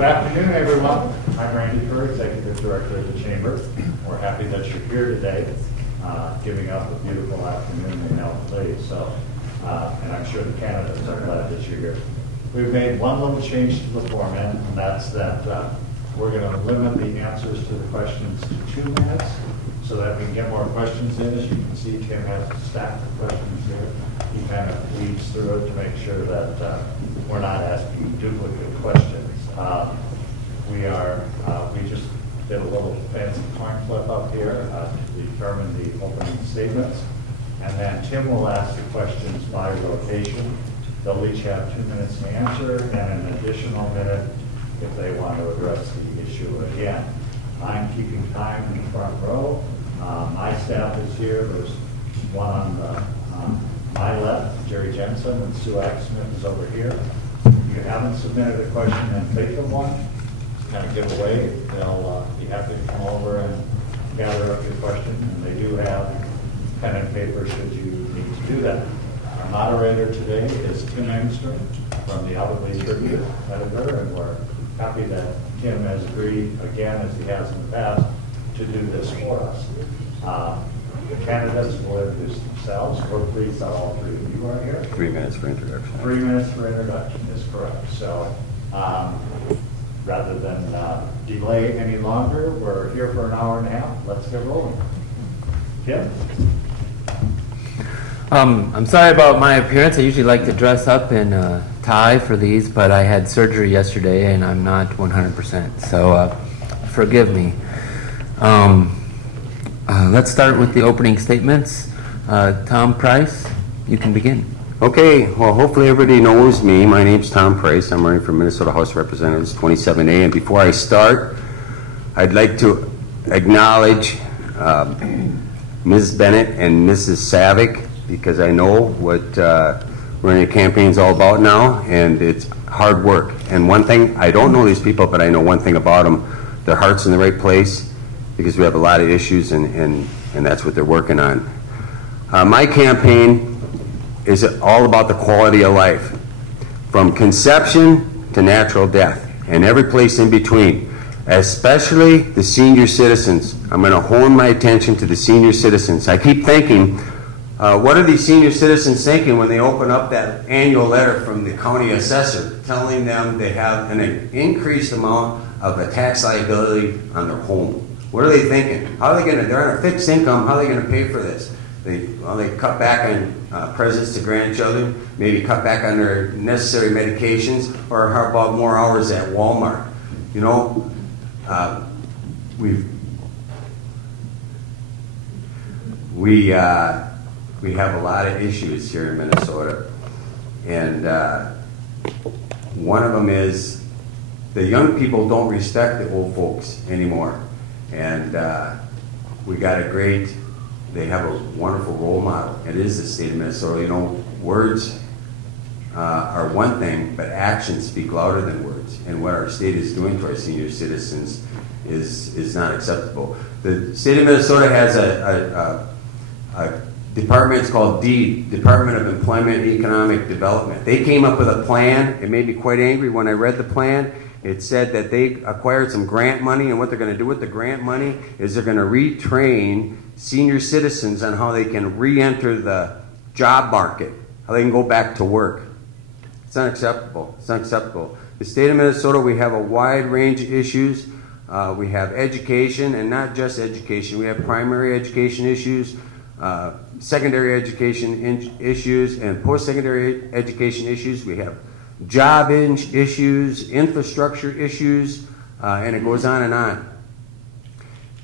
Good afternoon, everyone. I'm Randy Kerr, Executive Director of the Chamber. We're happy that you're here today, giving up a beautiful afternoon in LA. So, and I'm sure the candidates are glad that you're here. We've made one little change to the format, and that's that we're going to limit the answers to the questions to 2 minutes so that we can get more questions in. As you can see, Tim has a stack of questions here. He kind of weaves through it to make sure that we're not asking duplicate questions. We just did a little fancy coin flip up here to determine the opening statements. And then Tim will ask the questions by rotation. They'll each have 2 minutes to answer and an additional minute if they want to address the issue again. I'm keeping time in the front row. My staff is here. There's one on my left, Jerry Jensen, and Sue Axsmith is over here. If you haven't submitted a question and think of one, kind of give away, they'll be happy to come over and gather up your question. And they do have pen and paper should you need to do that. Our moderator today is Tim Engstrom from the Outwardly Tribune editor, and we're happy that Tim has agreed, again, as he has in the past, to do this for us. The candidates will introduce themselves. We're pleased that all three of you are here. 3 minutes for introduction. 3 minutes for introduction is correct. So rather than delay any longer, we're here for an hour and a half. Let's get rolling. Tim? I'm sorry about my appearance. I usually like to dress up in a tie for these, but I had surgery yesterday and I'm not 100%. So forgive me. Let's start with the opening statements. Tom Price, you can begin. Okay, well, hopefully everybody knows me. My name's Tom Price. I'm running for Minnesota House of Representatives 27A. And before I start, I'd like to acknowledge Ms. Bennett and Mrs. Savick, because I know what running a campaign is all about now, and it's hard work. And one thing, I don't know these people, but I know one thing about them. Their heart's in the right place, because we have a lot of issues, and that's what they're working on. My campaign is all about the quality of life, from conception to natural death, and every place in between, especially the senior citizens. I'm going to hone my attention to the senior citizens. I keep thinking, what are these senior citizens thinking when they open up that annual letter from the county assessor telling them they have an increased amount of a tax liability on their home? What are they thinking? How are they going to, they're on a fixed income, how are they going to pay for this? They cut back on presents to grandchildren, maybe cut back on their necessary medications, or how about more hours at Walmart? You know, we have a lot of issues here in Minnesota, and one of them is the young people don't respect the old folks anymore. And we got a great, they have a wonderful role model. It is the state of Minnesota. You know, words are one thing, but actions speak louder than words. And what our state is doing to our senior citizens is not acceptable. The state of Minnesota has a department, it's called DEED, Department of Employment and Economic Development. They came up with a plan. It made me quite angry when I read the plan. It said that they acquired some grant money, and what they're going to do with the grant money is they're going to retrain senior citizens on how they can re-enter the job market, how they can go back to work. It's unacceptable. It's unacceptable. The state of Minnesota, we have a wide range of issues. We have education, and not just education. We have primary education issues, secondary education issues, and post-secondary education issues. We have job issues, infrastructure issues, and it goes on and on.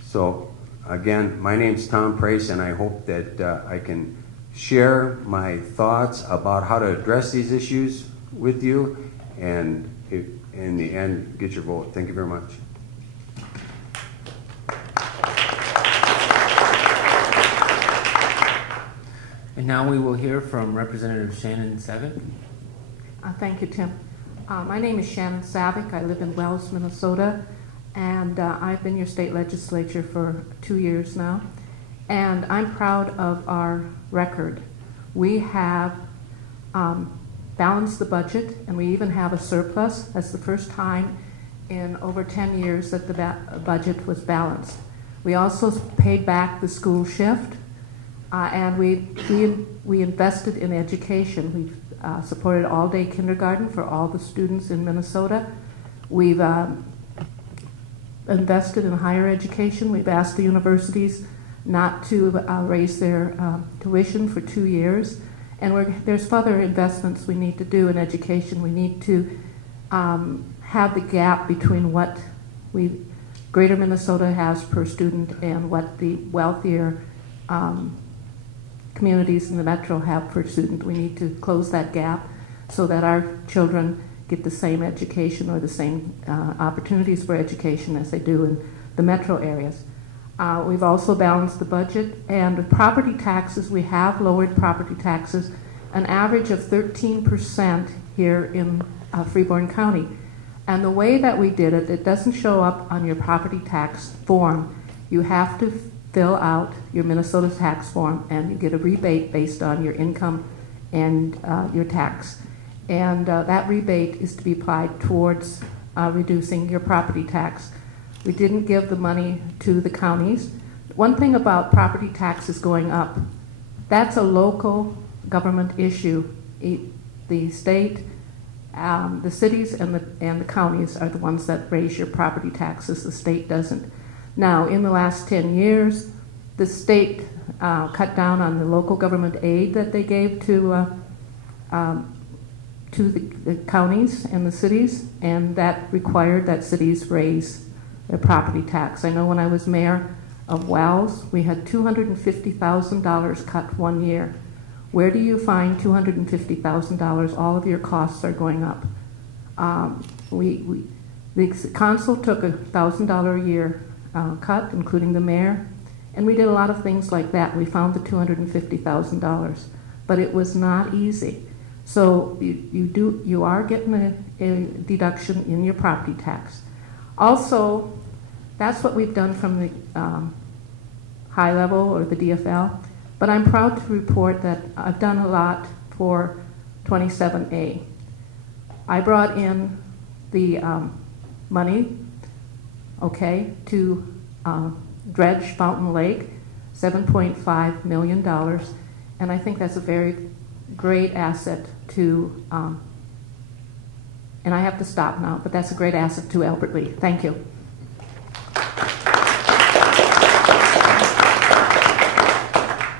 So, again, my name's Tom Price, and I hope that I can share my thoughts about how to address these issues with you, and in the end, get your vote. Thank you very much. And now we will hear from Representative Shannon Savick. Thank you, Tim. My name is Shannon Savick. I live in Wells, Minnesota, and I've been your state legislature for 2 years now. And I'm proud of our record. We have balanced the budget, and we even have a surplus. That's the first time in over 10 years that the budget was balanced. We also paid back the school shift, and we invested in education. We've supported all-day kindergarten for all the students in Minnesota. We've invested in higher education. We've asked the universities not to raise their tuition for 2 years. And there's further investments we need to do in education. We need to have the gap between what Greater Minnesota has per student and what the wealthier communities in the metro have per student. We need to close that gap so that our children get the same education or the same opportunities for education as they do in the metro areas. We've also balanced the budget, and with property taxes, we have lowered property taxes an average of 13% here in Freeborn County. And the way that we did it, it doesn't show up on your property tax form. You have to fill out your Minnesota tax form, and you get a rebate based on your income and your tax. And that rebate is to be applied towards reducing your property tax. We didn't give the money to the counties. One thing about property taxes going up, that's a local government issue. The state, the cities and the counties are the ones that raise your property taxes. The state doesn't. Now, in the last 10 years, the state cut down on the local government aid that they gave to the counties and the cities, and that required that cities raise their property tax. I know when I was mayor of Wells, we had $250,000 cut 1 year. Where do you find $250,000? All of your costs are going up. The council took a $1,000 a year cut, including the mayor, and we did a lot of things like that. We found the $250,000, but it was not easy. So you are getting a deduction in your property tax. Also, that's what we've done from the high level or the DFL. But I'm proud to report that I've done a lot for 27A. I brought in the money, to dredge Fountain Lake, $7.5 million, and I think that's a very great asset to, and I have to stop now, but that's a great asset to Albert Lea. Thank you.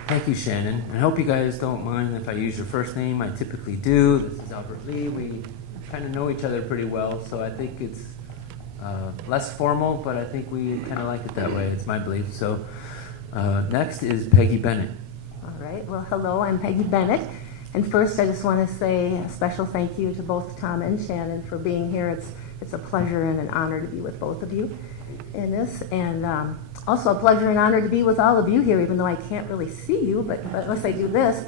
Thank you, Shannon. I hope you guys don't mind if I use your first name. I typically do. This is Albert Lea. We kind of know each other pretty well, so I think it's less formal, but I think we kind of like it that way. It's my belief. So next is Peggy Bennett. All right. Well, hello. I'm Peggy Bennett. And first, I just want to say a special thank you to both Tom and Shannon for being here. It's a pleasure and an honor to be with both of you in this. And also a pleasure and honor to be with all of you here, even though I can't really see you, but unless I do this.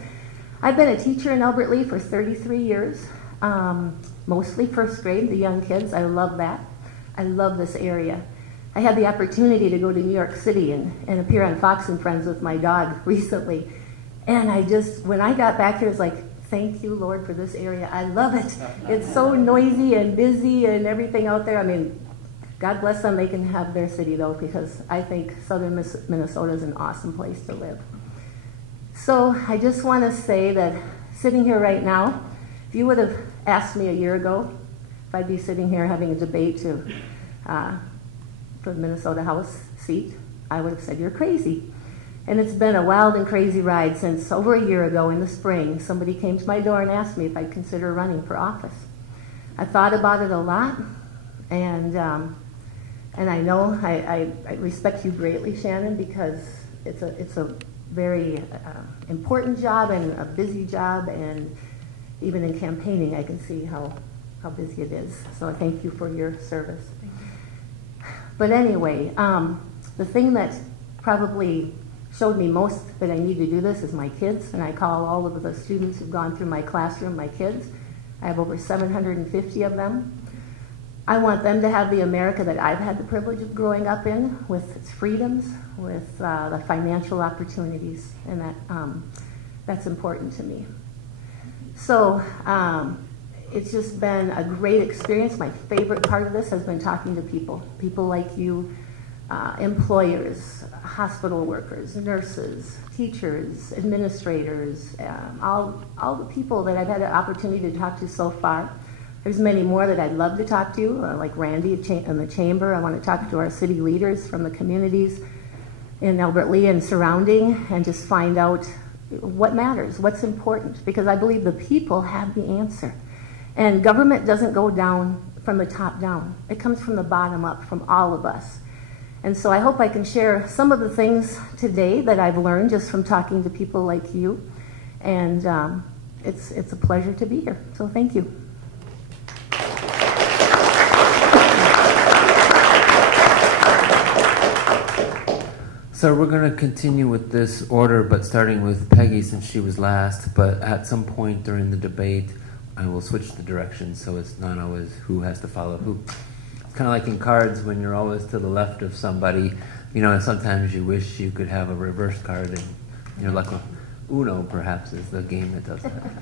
I've been a teacher in Albert Lea for 33 years, mostly first grade, the young kids. I love that. I love this area. I had the opportunity to go to New York City and appear on Fox and Friends with my dog recently. And when I got back here, it was like, thank you, Lord, for this area. I love it. It's so noisy and busy and everything out there. I mean, God bless them. They can have their city, though, because I think southern Minnesota is an awesome place to live. So I just want to say that sitting here right now, if you would have asked me a year ago if I'd be sitting here having a debate for the Minnesota House seat, I would have said, you're crazy. And it's been a wild and crazy ride since over a year ago in the spring, somebody came to my door and asked me if I'd consider running for office. I thought about it a lot, and I know I respect you greatly, Shannon, because it's a very important job and a busy job, and even in campaigning, I can see how busy it is. So I thank you for your service. But anyway, the thing that probably showed me most that I need to do this is my kids, and I call all of the students who've gone through my classroom my kids. I have over 750 of them. I want them to have the America that I've had the privilege of growing up in, with its freedoms, with the financial opportunities, and that's important to me. So it's just been a great experience. My favorite part of this has been talking to people like you, employers, hospital workers, nurses, teachers, administrators, all the people that I've had the opportunity to talk to so far. There's many more that I'd love to talk to, like Randy in the chamber. I want to talk to our city leaders from the communities in Albert Lea and surrounding, and just find out what matters, what's important, because I believe the people have the answer. And government doesn't go down from the top down. It comes from the bottom up, from all of us. And so I hope I can share some of the things today that I've learned just from talking to people like you. And it's a pleasure to be here. So thank you. So we're going to continue with this order, but starting with Peggy since she was last. But at some point during the debate, I will switch the directions so it's not always who has to follow who. It's kind of like in cards when you're always to the left of somebody, you know, and sometimes you wish you could have a reverse card, and you're like, Uno perhaps is the game that does that.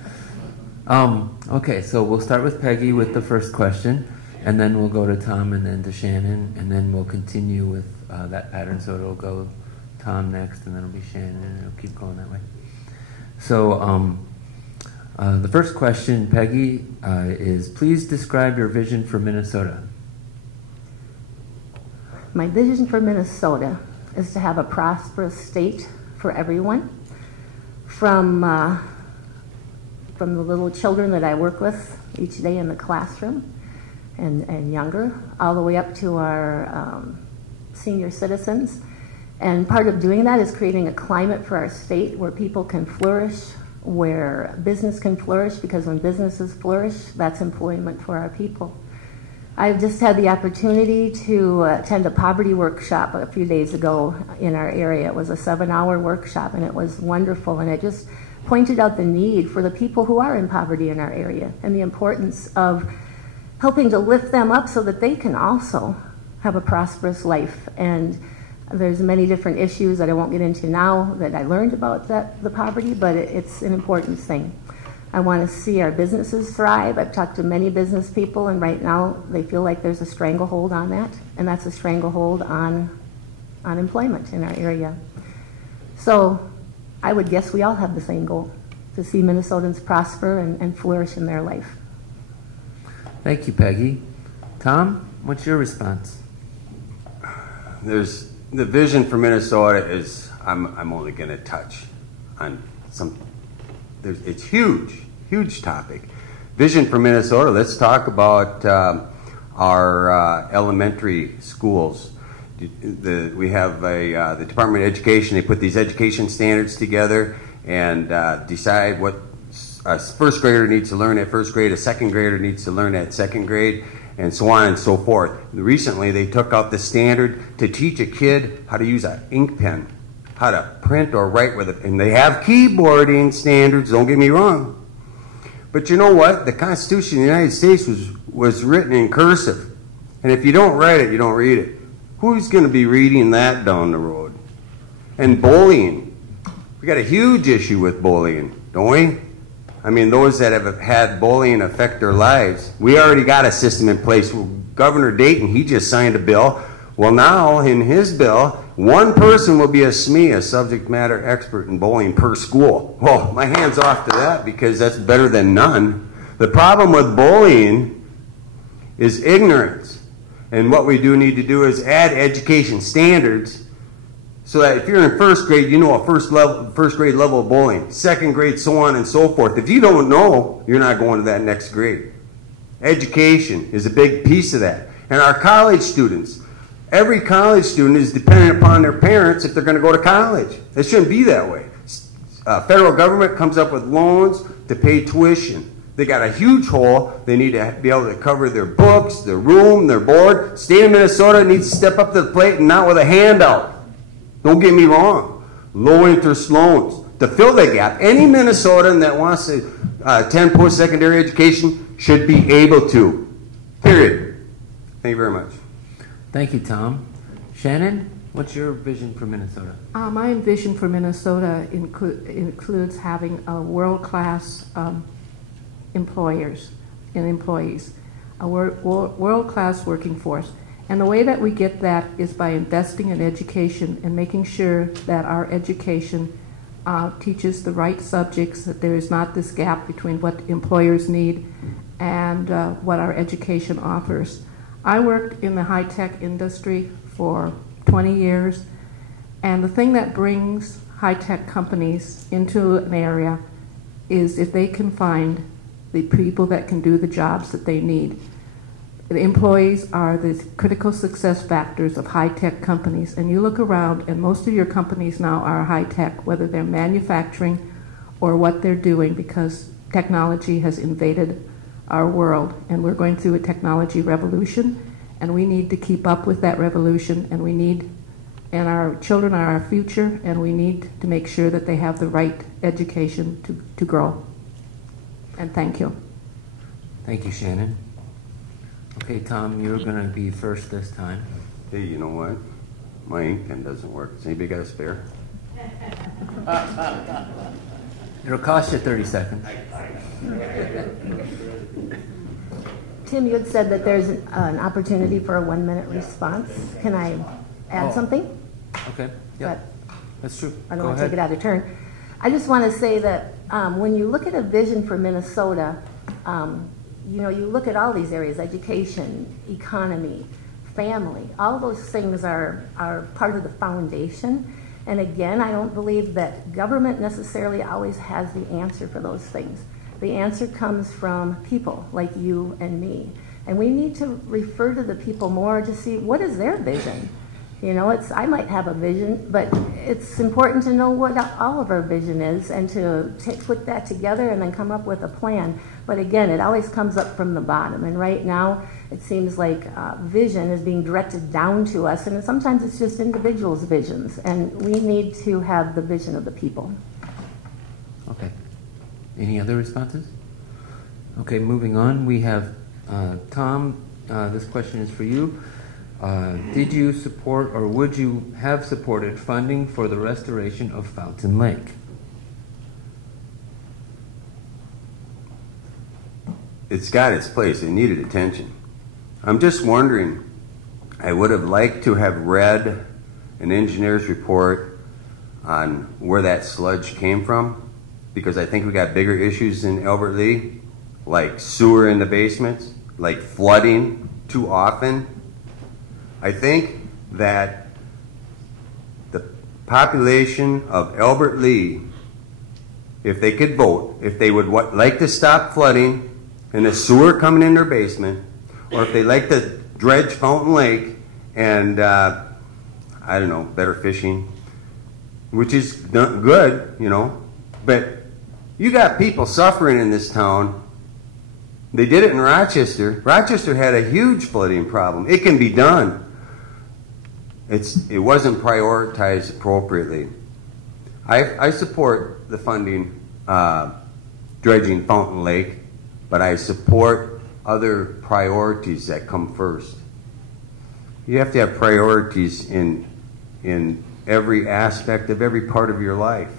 Okay, so we'll start with Peggy with the first question, and then we'll go to Tom, and then to Shannon, and then we'll continue with that pattern, so it'll go Tom next, and then it'll be Shannon, and it'll keep going that way. So the first question, Peggy, is please describe your vision for Minnesota. My vision for Minnesota is to have a prosperous state for everyone, from the little children that I work with each day in the classroom and younger, all the way up to our senior citizens. And part of doing that is creating a climate for our state where people can flourish, where business can flourish, because when businesses flourish, that's employment for our people. I've just had the opportunity to attend a poverty workshop a few days ago in our area. It was a 7-hour workshop, and it was wonderful, and it just pointed out the need for the people who are in poverty in our area and the importance of helping to lift them up so that they can also have a prosperous life. And there's many different issues that I won't get into now that I learned about the poverty, but it's an important thing. I want to see our businesses thrive. I've talked to many business people, and right now they feel like there's a stranglehold on that, and that's a stranglehold on employment in our area. So I would guess we all have the same goal, to see Minnesotans prosper and flourish in their life. Thank you, Peggy. Tom, what's your response? The vision for Minnesota is, I'm only going to touch on some, it's huge topic. Vision for Minnesota, let's talk about our elementary schools. We have the Department of Education, they put these education standards together and decide what a first grader needs to learn at first grade, a second grader needs to learn at second grade, and so on and so forth. Recently, they took out the standard to teach a kid how to use an ink pen, how to print or write with it. And they have keyboarding standards, don't get me wrong. But you know what? The Constitution of the United States was written in cursive. And if you don't write it, you don't read it. Who's going to be reading that down the road? And bullying. We got a huge issue with bullying, don't we? I mean, those that have had bullying affect their lives. We already got a system in place. Governor Dayton, he just signed a bill. Well, now, in his bill, one person will be a SME, a subject matter expert in bullying per school. Well, my hand's off to that because that's better than none. The problem with bullying is ignorance. And what we do need to do is add education standards so that if you're in first grade, you know a first grade level of bullying, second grade, so on and so forth. If you don't know, you're not going to that next grade. Education is a big piece of that. And our college students, every college student is dependent upon their parents if they're going to go to college. It shouldn't be that way. Federal government comes up with loans to pay tuition. They got a huge hole. They need to be able to cover their books, their room, their board. State of Minnesota needs to step up to the plate and not with a handout. Don't get me wrong. Low interest loans to fill that gap. Any Minnesotan that wants to attend post-secondary education should be able to. Period. Thank you very much. Thank you, Tom. Shannon, what's your vision for Minnesota? My vision for Minnesota includes having a world-class employers in employees, a world-class working force. And the way that we get that is by investing in education and making sure that our education teaches the right subjects, that there is not this gap between what employers need and what our education offers. I worked in the high-tech industry for 20 years, and the thing that brings high-tech companies into an area is if they can find the people that can do the jobs that they need. The employees are the critical success factors of high-tech companies, and you look around and most of your companies now are high-tech, whether they're manufacturing or what they're doing, because technology has invaded our world, and we're going through a technology revolution, and we need to keep up with that revolution, and our children are our future, and we need to make sure that they have the right education to grow. And thank you. Thank you, Shannon. Okay, Tom, you're going to be first this time. Hey, you know what? My ink pen doesn't work. Does anybody got a spare? It'll cost you 30 seconds. Tim, you had said that there's an opportunity for a 1-minute response. Can I add something? Okay, yeah, that's true. I don't Go want to ahead. take it out of turn. I just want to say that when you look at a vision for Minnesota, you know, you look at all these areas: education, economy, family. All those things are part of the foundation. And again, I don't believe that government necessarily always has the answer for those things. The answer comes from people like you and me. And we need to refer to the people more to see what is their vision. You know, I might have a vision, but it's important to know what all of our vision is and to put that together and then come up with a plan. But again, it always comes up from the bottom. And right now, it seems like vision is being directed down to us, and sometimes it's just individuals' visions. And we need to have the vision of the people. Okay. Any other responses? Okay, moving on. We have Tom. This question is for you. Did you support or would you have supported funding for the restoration of Fountain Lake? It's got its place. It needed attention. I'm just wondering, I would have liked to have read an engineer's report on where that sludge came from, because I think we got bigger issues in Albert Lee, like sewer in the basements, like flooding too often. I think that the population of Albert Lee, if they could vote, if they would like to stop flooding and the sewer coming in their basement, or if they like to dredge Fountain Lake and, I don't know, better fishing, which is good, you know, but you got people suffering in this town. They did it in Rochester. Rochester had a huge flooding problem. It can be done. It wasn't prioritized appropriately. I support the funding dredging Fountain Lake, but I support other priorities that come first. You have to have priorities in every aspect of every part of your life.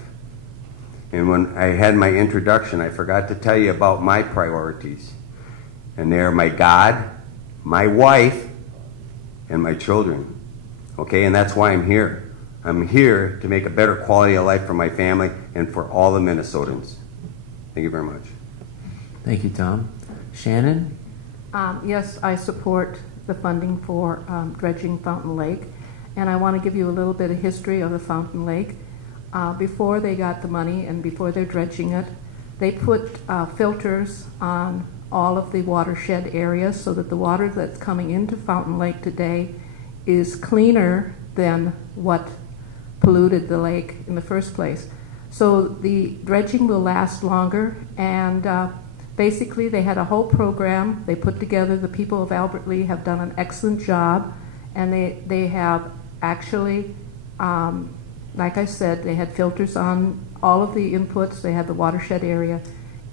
And when I had my introduction, I forgot to tell you about my priorities. And they are my God, my wife, and my children. Okay, and that's why I'm here. I'm here to make a better quality of life for my family and for all the Minnesotans. Thank you very much. Thank you, Tom. Shannon? Yes, I support the funding for dredging Fountain Lake. And I want to give you a little bit of history of the Fountain Lake. Before they got the money and before they're dredging it, they put filters on all of the watershed areas so that the water that's coming into Fountain Lake today is cleaner than what polluted the lake in the first place. So the dredging will last longer, and basically they had a whole program they put together. The people of Albert Lee have done an excellent job, and they have actually, like I said, they had filters on all of the inputs. They had the watershed area,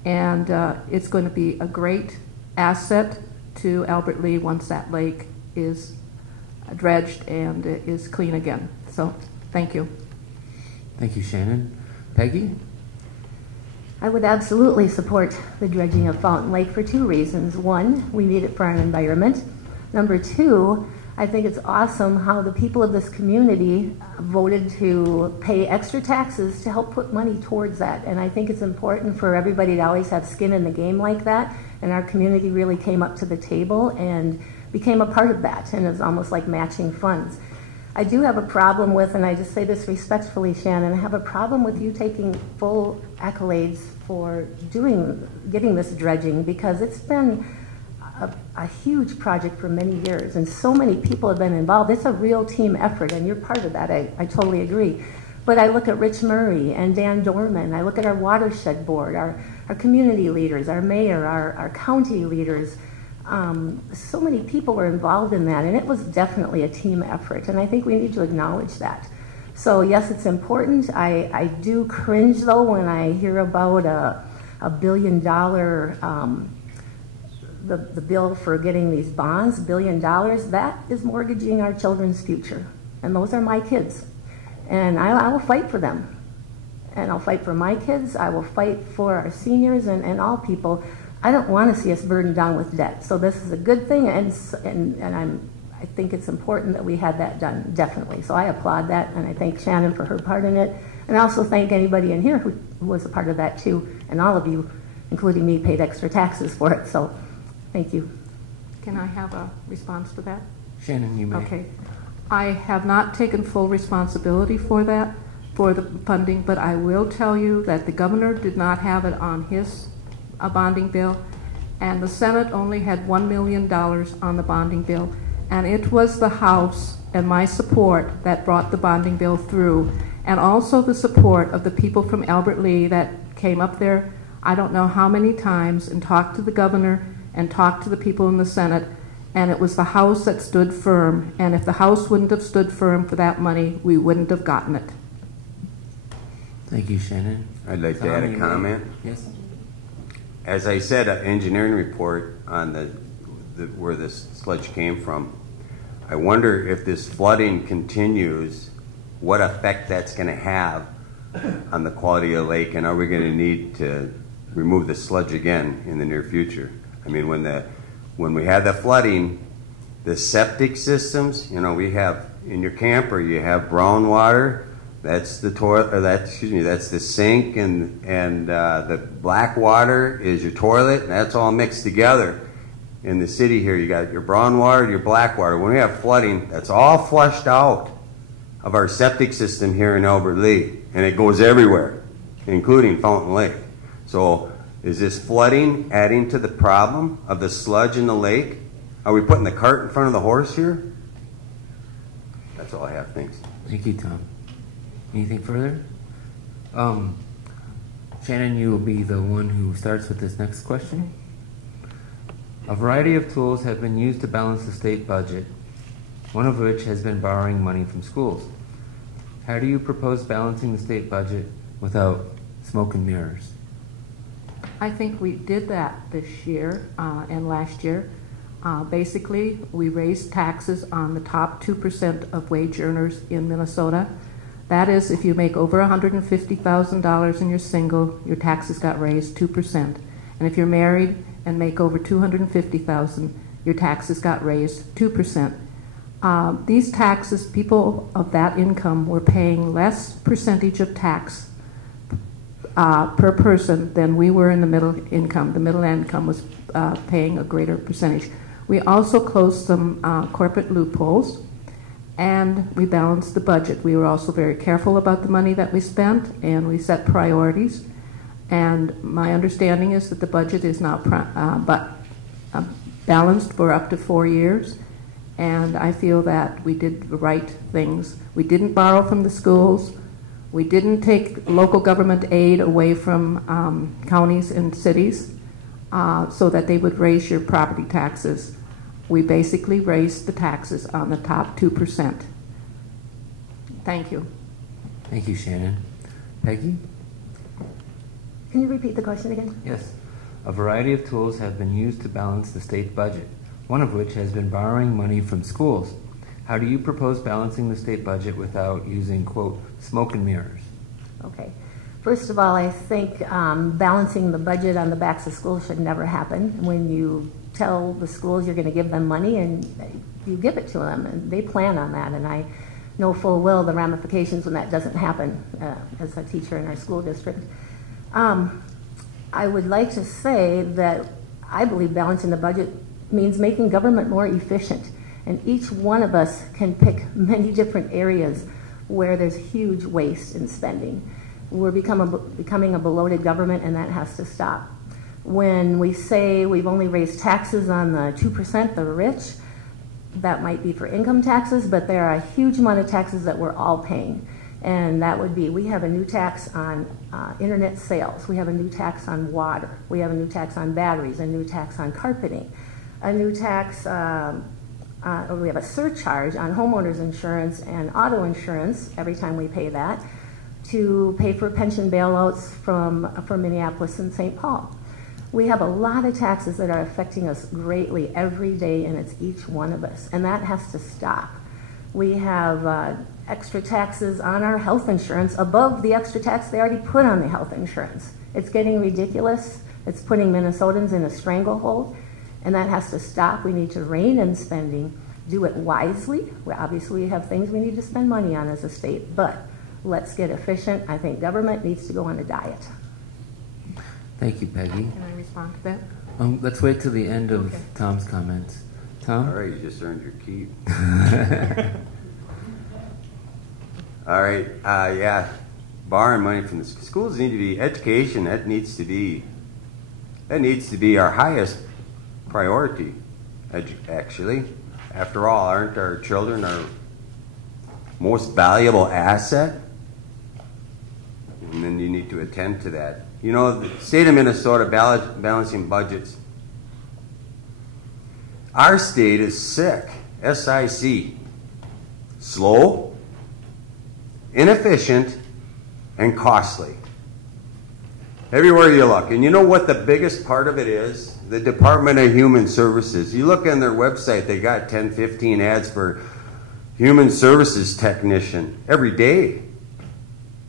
and it's going to be a great asset to Albert Lee once that lake is dredged and is clean again. So thank you. Thank you, Shannon. Peggy? I would absolutely support the dredging of Fountain Lake for two reasons. One, we need it for our environment. Number two, I think it's awesome how the people of this community voted to pay extra taxes to help put money towards that. And I think it's important for everybody to always have skin in the game like that. And our community really came up to the table and became a part of that. And it's almost like matching funds. I do have a problem with, and I just say this respectfully, Shannon, I have a problem with you taking full accolades for getting this dredging, because it's been a huge project for many years, and so many people have been involved. It's a real team effort, and you're part of that. I totally agree. But I look at Rich Murray and Dan Dorman. I look at our watershed board, our community leaders, our mayor, our county leaders. So many people were involved in that, and it was definitely a team effort, and I think we need to acknowledge that. So yes, it's important. I do cringe, though, when I hear about a $1 billion the bill for getting these bonds, $1 billion. That is mortgaging our children's future, and those are my kids, and I will fight for them, and I'll fight for my kids. I will fight for our seniors and all people. I don't want to see us burdened down with debt, so this is a good thing, and I think it's important that we had that done, definitely. So I applaud that, and I thank Shannon for her part in it, and I also thank anybody in here who was a part of that too, and all of you, including me, paid extra taxes for it. So thank you. Can I have a response to that? Shannon, you may. Okay. I have not taken full responsibility for that, for the funding, but I will tell you that the governor did not have it on his bonding bill, and the Senate only had $1 million on the bonding bill, and it was the House and my support that brought the bonding bill through, and also the support of the people from Albert Lea that came up there, I don't know how many times, and talked to the governor and talked to the people in the Senate, and it was the House that stood firm, and if the House wouldn't have stood firm for that money, we wouldn't have gotten it. Thank you, Shannon. I'd like to add a comment. Yes. As I said, an engineering report on where this sludge came from. I wonder if this flooding continues, what effect that's going to have on the quality of the lake, and are we going to need to remove the sludge again in the near future? I mean, when we had the flooding, the septic systems, you know, we have in your camper, you have brown water. That's the toilet, or that's the sink, and the black water is your toilet, and that's all mixed together. In the city here, you got your brown water, your black water. When we have flooding, that's all flushed out of our septic system here in Albert Lea, and it goes everywhere, including Fountain Lake. So is this flooding adding to the problem of the sludge in the lake? Are we putting the cart in front of the horse here? That's all I have. Thanks. Thank you, Tom. Anything further? Shannon, you will be the one who starts with this next question. A variety of tools have been used to balance the state budget, one of which has been borrowing money from schools. How do you propose balancing the state budget without smoke and mirrors? I think we did that this year and last year. Basically, we raised taxes on the top 2% of wage earners in Minnesota. That is, if you make over $150,000 and you're single, your taxes got raised 2%. And if you're married and make over $250,000, your taxes got raised 2%. These taxes, people of that income were paying less percentage of tax per person than we were in the middle income. The middle income was paying a greater percentage. We also closed some corporate loopholes, and we balanced the budget. We were also very careful about the money that we spent, and we set priorities. And my understanding is that the budget is now balanced for up to 4 years, and I feel that we did the right things. We didn't borrow from the schools. We didn't take local government aid away from counties and cities so that they would raise your property taxes. We basically raised the taxes on the top 2%. Thank you. Thank you, Shannon. Peggy? Can you repeat the question again? Yes. A variety of tools have been used to balance the state budget, one of which has been borrowing money from schools. How do you propose balancing the state budget without using, quote, smoke and mirrors? Okay. First of all, I think balancing the budget on the backs of schools should never happen. When you tell the schools you're going to give them money and you give it to them, and they plan on that, and I know full well the ramifications when that doesn't happen as a teacher in our school district. I would like to say that I believe balancing the budget means making government more efficient, and each one of us can pick many different areas where there's huge waste in spending. We're becoming a bloated government, and that has to stop. When we say we've only raised taxes on the 2%, the rich, that might be for income taxes, but there are a huge amount of taxes that we're all paying. And that would be, we have a new tax on internet sales, we have a new tax on water, we have a new tax on batteries, a new tax on carpeting, a new tax, we have a surcharge on homeowners insurance and auto insurance every time we pay that, to pay for pension bailouts from Minneapolis and St. Paul. We have a lot of taxes that are affecting us greatly every day, and it's each one of us, and that has to stop. We have extra taxes on our health insurance above the extra tax they already put on the health insurance. It's getting ridiculous. It's putting Minnesotans in a stranglehold, and that has to stop. We need to rein in spending, do it wisely. Obviously, we have things we need to spend money on as a state, but let's get efficient. I think government needs to go on a diet. Thank you, Peggy. Can I respond to that? Let's wait till the end of Tom's comments. Tom? All right, you just earned your keep. All right, yeah, borrowing money from the schools need to be, education, that needs to be our highest priority, actually. After all, aren't our children our most valuable asset? And then you need to attend to that. You know, the state of Minnesota balancing budgets. Our state is sick, S-I-C, slow, inefficient, and costly. Everywhere you look. And you know what the biggest part of it is? The Department of Human Services. You look on their website, they got 10, 15 ads for human services technician every day.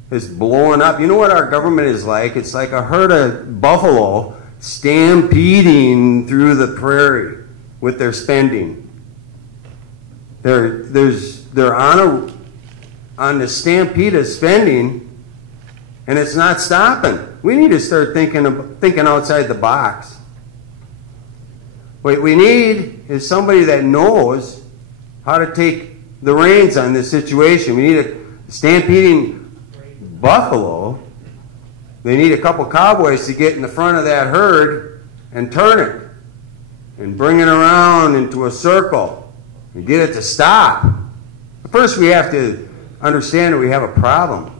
It's blowing up. You know what our government is like? It's like a herd of buffalo stampeding through the prairie with their spending. They're on the stampede of spending, and it's not stopping. We need to start thinking outside the box. What we need is somebody that knows how to take the reins on this situation. We need a stampeding buffalo. They need a couple cowboys to get in the front of that herd and turn it and bring it around into a circle and get it to stop. First, we have to understand that we have a problem.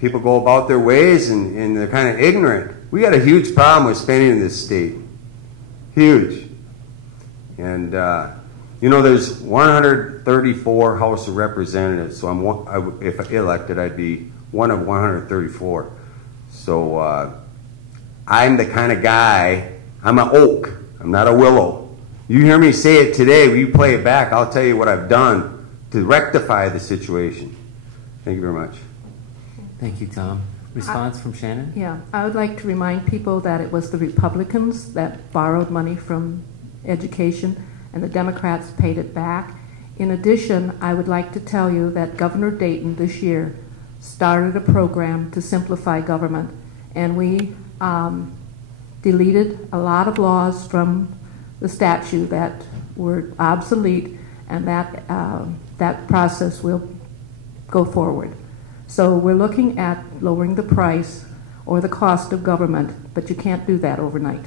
People go about their ways and they're kind of ignorant. We got a huge problem with spending in this state. Huge. And, you know, there's 134 House of Representatives, so if elected, I'd be one of 134. So I'm the kind of guy, I'm an oak, I'm not a willow. You hear me say it today, you play it back, I'll tell you what I've done to rectify the situation. Thank you very much. Thank you, Tom. Response from Shannon? Yeah, I would like to remind people that it was the Republicans that borrowed money from education, and the Democrats paid it back. In addition, I would like to tell you that Governor Dayton this year started a program to simplify government, and we deleted a lot of laws from the statute that were obsolete, and that process will go forward. So we're looking at lowering the price or the cost of government, but you can't do that overnight.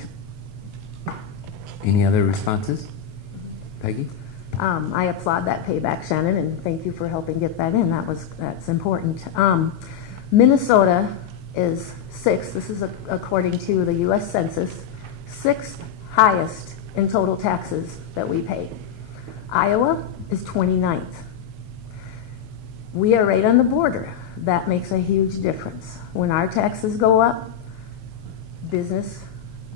Any other responses? Peggy? I applaud that payback, Shannon, and thank you for helping get that in. That's important. Minnesota is sixth. This is according to the U.S. Census, sixth highest in total taxes that we pay. Iowa is 29th. We are right on the border. That makes a huge difference. When our taxes go up, business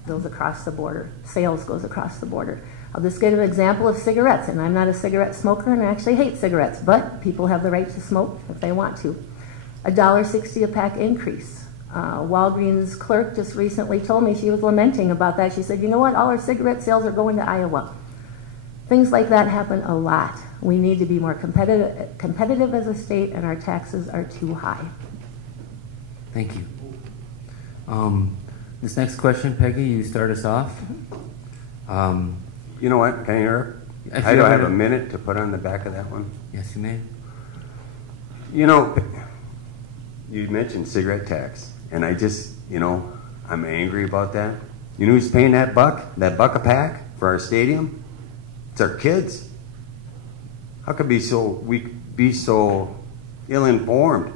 goes across the border. Sales goes across the border. I'll just give an example of cigarettes, and I'm not a cigarette smoker, and I actually hate cigarettes, but people have the right to smoke if they want to. $1.60 a pack increase. Walgreens clerk just recently told me she was lamenting about that. She said, you know what, all our cigarette sales are going to Iowa. Things like that happen a lot. We need to be more competitive as a state, and our taxes are too high. Thank you. This next question, Peggy, you start us off. You know what? Can I interrupt? I don't have a minute to put on the back of that one. Yes, you may. You know, you mentioned cigarette tax, and I just, I'm angry about that. You know who's paying that buck a pack for our stadium? It's our kids. How could we be so ill-informed?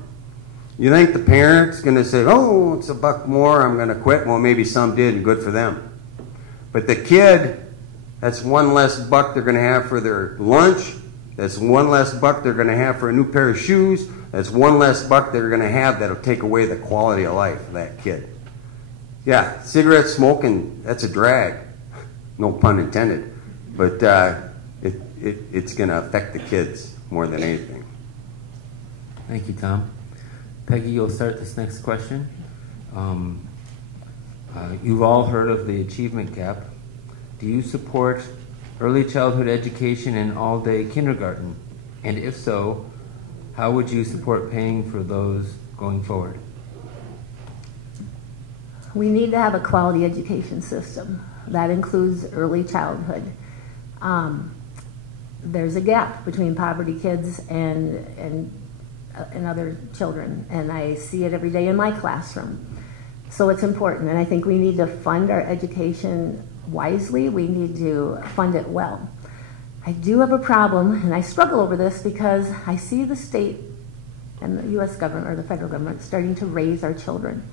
You think the parent's going to say, oh, it's $1 more, I'm going to quit? Well, maybe some did, and good for them. But the kid, that's one less buck they're going to have for their lunch. That's one less buck they're going to have for a new pair of shoes. That's one less buck they're going to have that'll take away the quality of life of that kid. Yeah, cigarette smoking, that's a drag. No pun intended. But it's going to affect the kids more than anything. Thank you, Tom. Peggy, you'll start this next question. You've all heard of the achievement gap. Do you support early childhood education and all-day kindergarten? And if so, how would you support paying for those going forward? We need to have a quality education system. That includes early childhood. There's a gap between poverty kids and other children, and I see it every day in my classroom. So it's important, and I think we need to fund our education wisely. We need to fund it well. I do have a problem, and I struggle over this because I see the state and the U.S. government or the federal government starting to raise our children.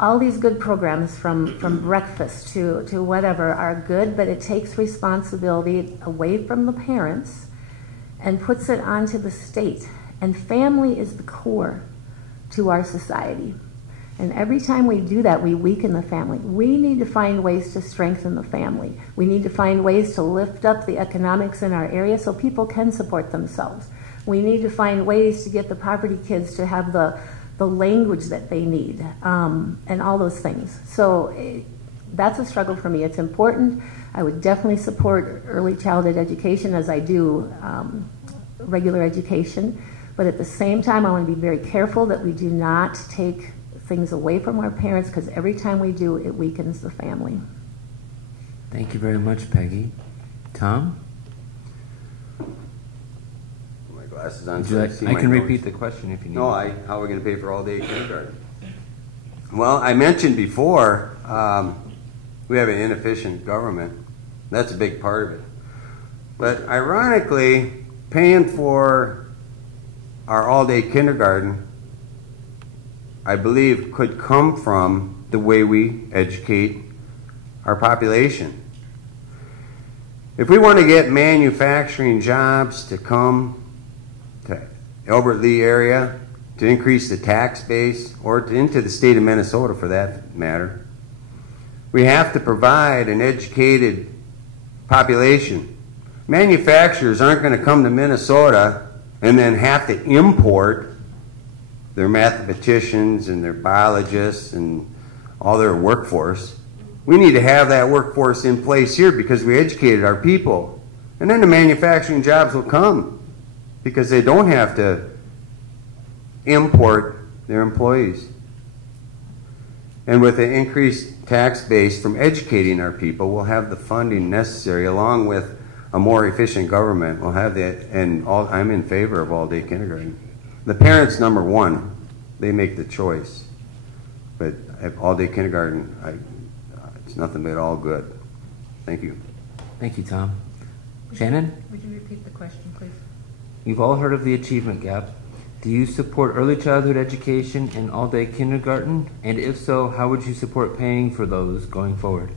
All these good programs from breakfast to whatever are good, but it takes responsibility away from the parents and puts it onto the state. And family is the core to our society. And every time we do that, we weaken the family. We need to find ways to strengthen the family. We need to find ways to lift up the economics in our area so people can support themselves. We need to find ways to get the poverty kids to have the language that they need, and all those things. So that's a struggle for me. It's important. I would definitely support early childhood education as I do regular education. But at the same time, I want to be very careful that we do not take things away from our parents, because every time we do, it weakens the family. Thank you very much, Peggy. Tom? My glasses on. I can repeat the question if you need. No, how are we going to pay for all-day kindergarten? Well, I mentioned before, we have an inefficient government. That's a big part of it. But ironically, paying for our all-day kindergarten, I believe, could come from the way we educate our population. If we want to get manufacturing jobs to come to Albert Lea area, to increase the tax base, or into the state of Minnesota for that matter, we have to provide an educated population. Manufacturers aren't going to come to Minnesota and then have to import their mathematicians and their biologists and all their workforce. We need to have that workforce in place here because we educated our people. And then the manufacturing jobs will come because they don't have to import their employees. And with an increased tax base from educating our people, we'll have the funding necessary along with a more efficient government. We'll have that, and I'm in favor of all-day kindergarten. The parents, number one, they make the choice. But all-day kindergarten, it's nothing but all good. Thank you. Thank you, Tom. Shannon? Would you repeat the question, please? You've all heard of the achievement gap. Do you support early childhood education and all-day kindergarten? And if so, how would you support paying for those going forward?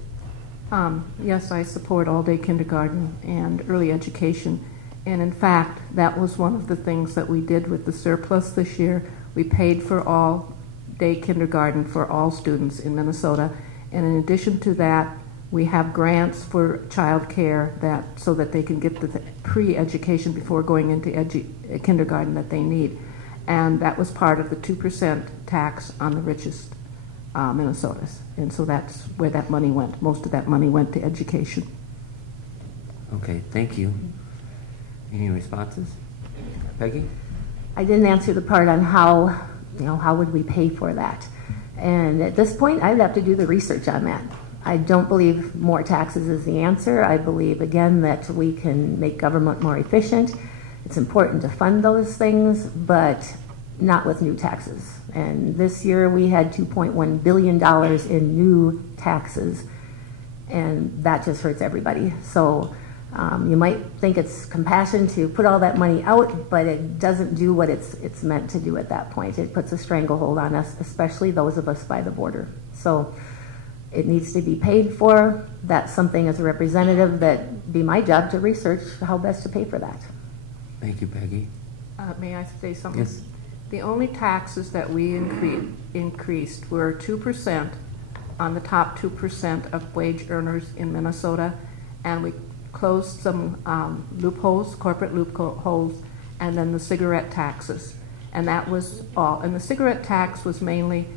Yes, I support all-day kindergarten and early education. And in fact, that was one of the things that we did with the surplus this year. We paid for all-day kindergarten for all students in Minnesota. And in addition to that, we have grants for child care so that they can get the pre-education before going into kindergarten that they need. and that was part of the 2% tax on the richest Minnesotans. And so that's where that money went. Most of that money went to education. Okay, thank you. Any responses? Peggy? I didn't answer the part on how, how would we pay for that? And at this point, I'd have to do the research on that. I don't believe more taxes is the answer. I believe, again, that we can make government more efficient. It's important to fund those things, but not with new taxes. And this year we had $2.1 billion in new taxes, and that just hurts everybody. So you might think it's compassion to put all that money out, but it doesn't do what it's meant to do at that point. It puts a stranglehold on us, especially those of us by the border. So it needs to be paid for. That's something as a representative that be my job to research how best to pay for that. Thank you, Peggy. May I say something? Yes. The only taxes that we increased were 2% on the top 2% of wage earners in Minnesota, and we closed some loopholes, corporate loopholes, and then the cigarette taxes. And that was all. And the cigarette tax was mainly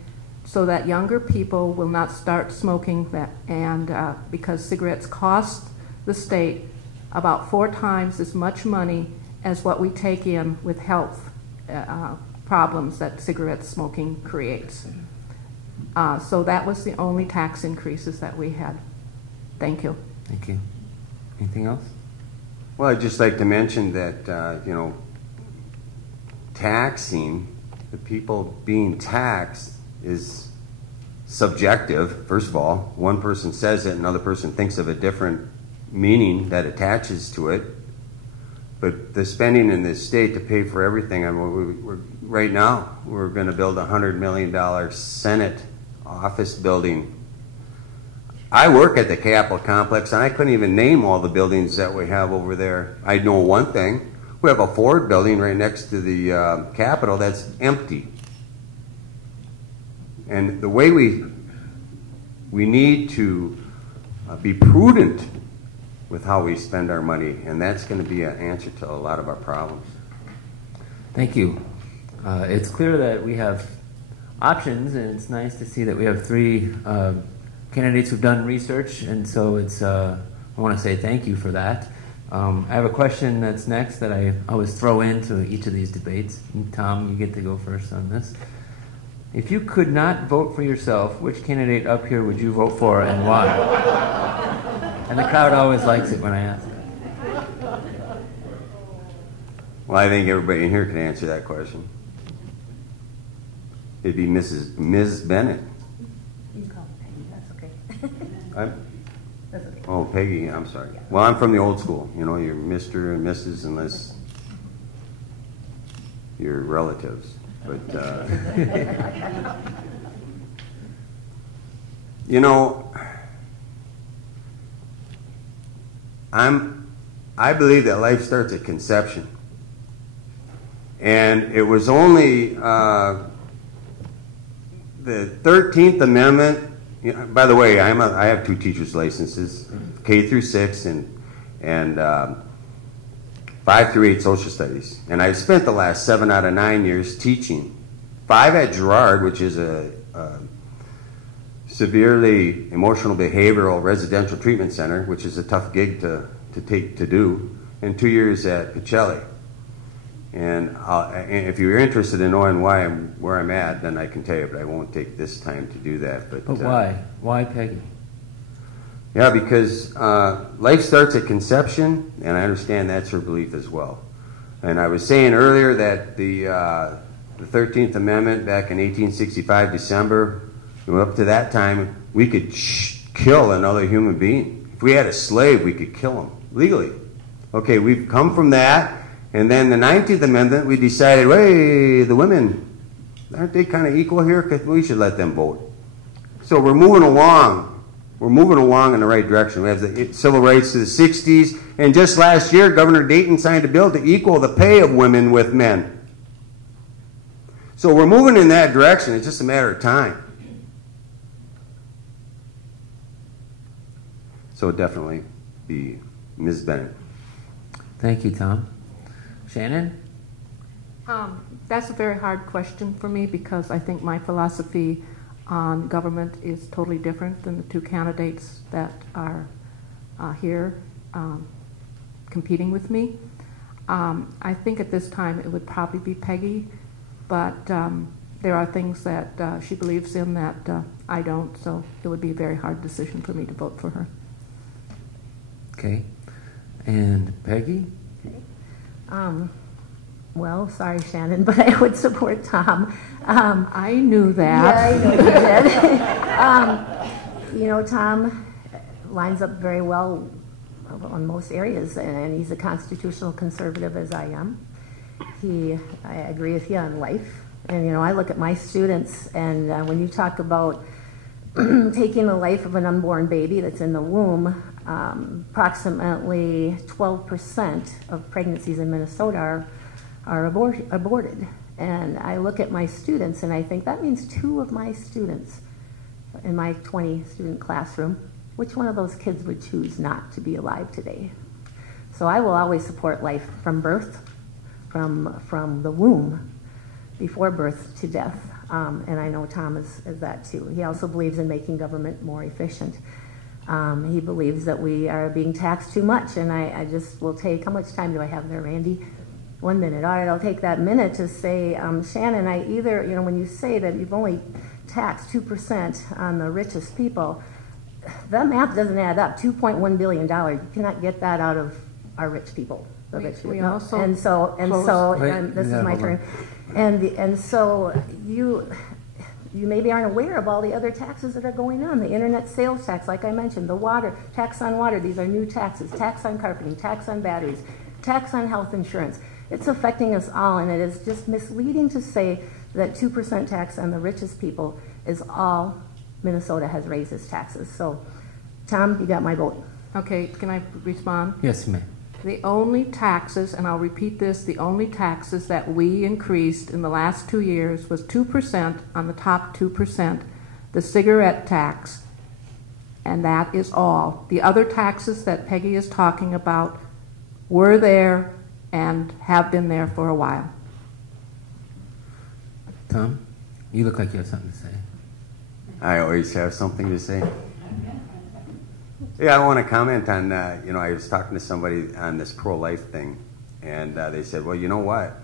so that younger people will not start smoking that, and because cigarettes cost the state about 4 times as much money as what we take in with health problems that cigarette smoking creates. So that was the only tax increases that we had. Thank you. Thank you. Anything else? Well, I'd just like to mention that, taxing, the people being taxed is subjective, first of all. One person says it, another person thinks of a different meaning that attaches to it. But the spending in this state to pay for everything, I mean, right now, we're going to build a $100 million Senate office building. I work at the Capitol complex, and I couldn't even name all the buildings that we have over there. I know one thing. We have a Ford building right next to the Capitol that's empty. And the way we need to be prudent with how we spend our money, and that's going to be an answer to a lot of our problems. Thank you. It's clear that we have options, and it's nice to see that we have 3 candidates who've done research, and so it's I want to say thank you for that. I have a question that's next that I always throw into each of these debates. And Tom, you get to go first on this. If you could not vote for yourself, which candidate up here would you vote for and why? And the crowd always likes it when I ask. Well, I think everybody in here can answer that question. It'd be Ms. Bennett. You can call me Peggy, that's okay. That's okay. Oh, Peggy, I'm sorry. Well, I'm from the old school. You're Mr. and Mrs. unless you're relatives. But, I believe that life starts at conception. And it was only the 13th Amendment. By the way, I have 2 teachers' licenses, K through 6 and 5 through 8 social studies. And I've spent the last 7 out of 9 years teaching. 5 at Girard, which is a severely emotional behavioral residential treatment center, which is a tough gig to do, and 2 years at Pacelli. And if you're interested in knowing where I'm at, then I can tell you, but I won't take this time to do that. But why? Why Peggy? Yeah, because life starts at conception, and I understand that's her belief as well. And I was saying earlier that the 13th Amendment back in 1865, December, up to that time, we could kill another human being. If we had a slave, we could kill him legally. Okay, we've come from that. And then the 19th Amendment, we decided, hey, the women, aren't they kind of equal here? We should let them vote. So we're moving along. We're moving along in the right direction. We have the civil rights to the 60s. And just last year, Governor Dayton signed a bill to equal the pay of women with men. So we're moving in that direction. It's just a matter of time. So definitely be Ms. Bennett. Thank you, Tom. Shannon? That's a very hard question for me because I think my philosophy on government is totally different than the two candidates that are here competing with me. I think at this time it would probably be Peggy, but there are things that she believes in that I don't, so it would be a very hard decision for me to vote for her. Okay. And Peggy? Okay. Well, sorry, Shannon, but I would support Tom. I knew that. Yeah, I know you did. You know, Tom lines up very well on most areas, and he's a constitutional conservative as I am. I agree with you on life. And, you know, I look at my students, and when you talk about taking the life of an unborn baby that's in the womb, approximately 12% of pregnancies in Minnesota are aborted. And I look at my students, and I think that means 2 of my students in my 20-student classroom, which one of those kids would choose not to be alive today? So I will always support life from birth, from the womb, before birth to death. And I know Tom is that too. He also believes in making government more efficient. He believes that we are being taxed too much, and I just will take, how much time do I have there, Randy? 1 minute. All right, I'll take that minute to say, Shannon, when you say that you've only taxed 2% on the richest people, that math doesn't add up. $2.1 billion. You cannot get that out of our rich people. The rich people. This is my turn. And so you maybe aren't aware of all the other taxes that are going on. The internet sales tax, like I mentioned, the water, tax on water, these are new taxes, tax on carpeting, tax on batteries, tax on health insurance. It's affecting us all, and it is just misleading to say that 2% tax on the richest people is all Minnesota has raised its taxes. So, Tom, you got my vote. Okay, can I respond? Yes, ma'am. The only taxes, and I'll repeat this, the only taxes that we increased in the last 2 years was 2% on the top 2%, the cigarette tax, and that is all. The other taxes that Peggy is talking about were there and have been there for a while. Tom, you look like you have something to say. I always have something to say. Yeah, I want to comment on, I was talking to somebody on this pro-life thing, and they said, well, you know what?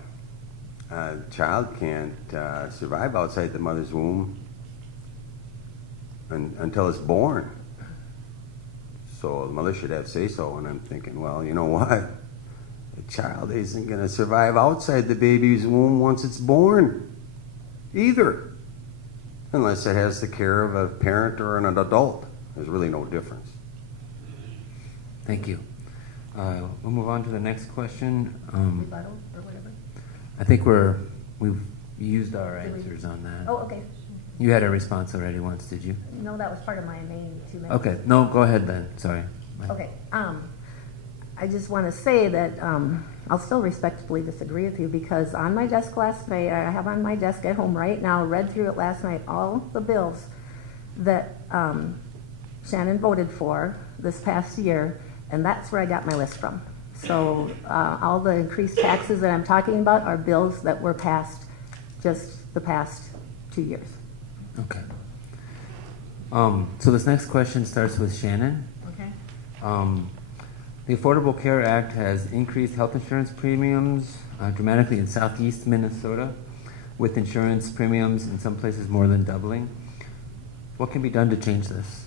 A child can't survive outside the mother's womb until it's born. So the mother should have say-so, and I'm thinking, well, you know what? A child isn't going to survive outside the baby's womb once it's born, either, unless it has the care of a parent or an adult. There's really no difference. Thank you. We'll move on to the next question. Rebuttal or whatever? I think we've used our answers on that. Oh, okay. You had a response already once, did you? No, that was part of my main 2 minutes. Okay. No, go ahead then. Sorry. Okay. I just want to say that I'll still respectfully disagree with you because on my desk last night, I have on my desk at home right now, read through it last night, all the bills that Shannon voted for this past year, and that's where I got my list from. So all the increased taxes that I'm talking about are bills that were passed just the past 2 years. Okay. So this next question starts with Shannon. Okay. The Affordable Care Act has increased health insurance premiums dramatically in southeast Minnesota, with insurance premiums in some places more than doubling. What can be done to change this?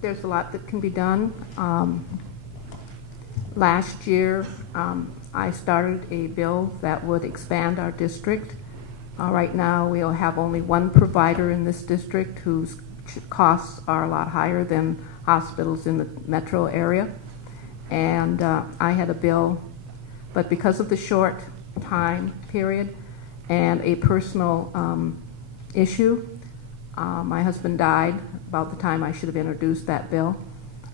There's a lot that can be done. Last year, I started a bill that would expand our district. Right now, we'll have only one provider in this district whose costs are a lot higher than hospitals in the metro area. And I had a bill, but because of the short time period and a personal issue, my husband died about the time I should have introduced that bill.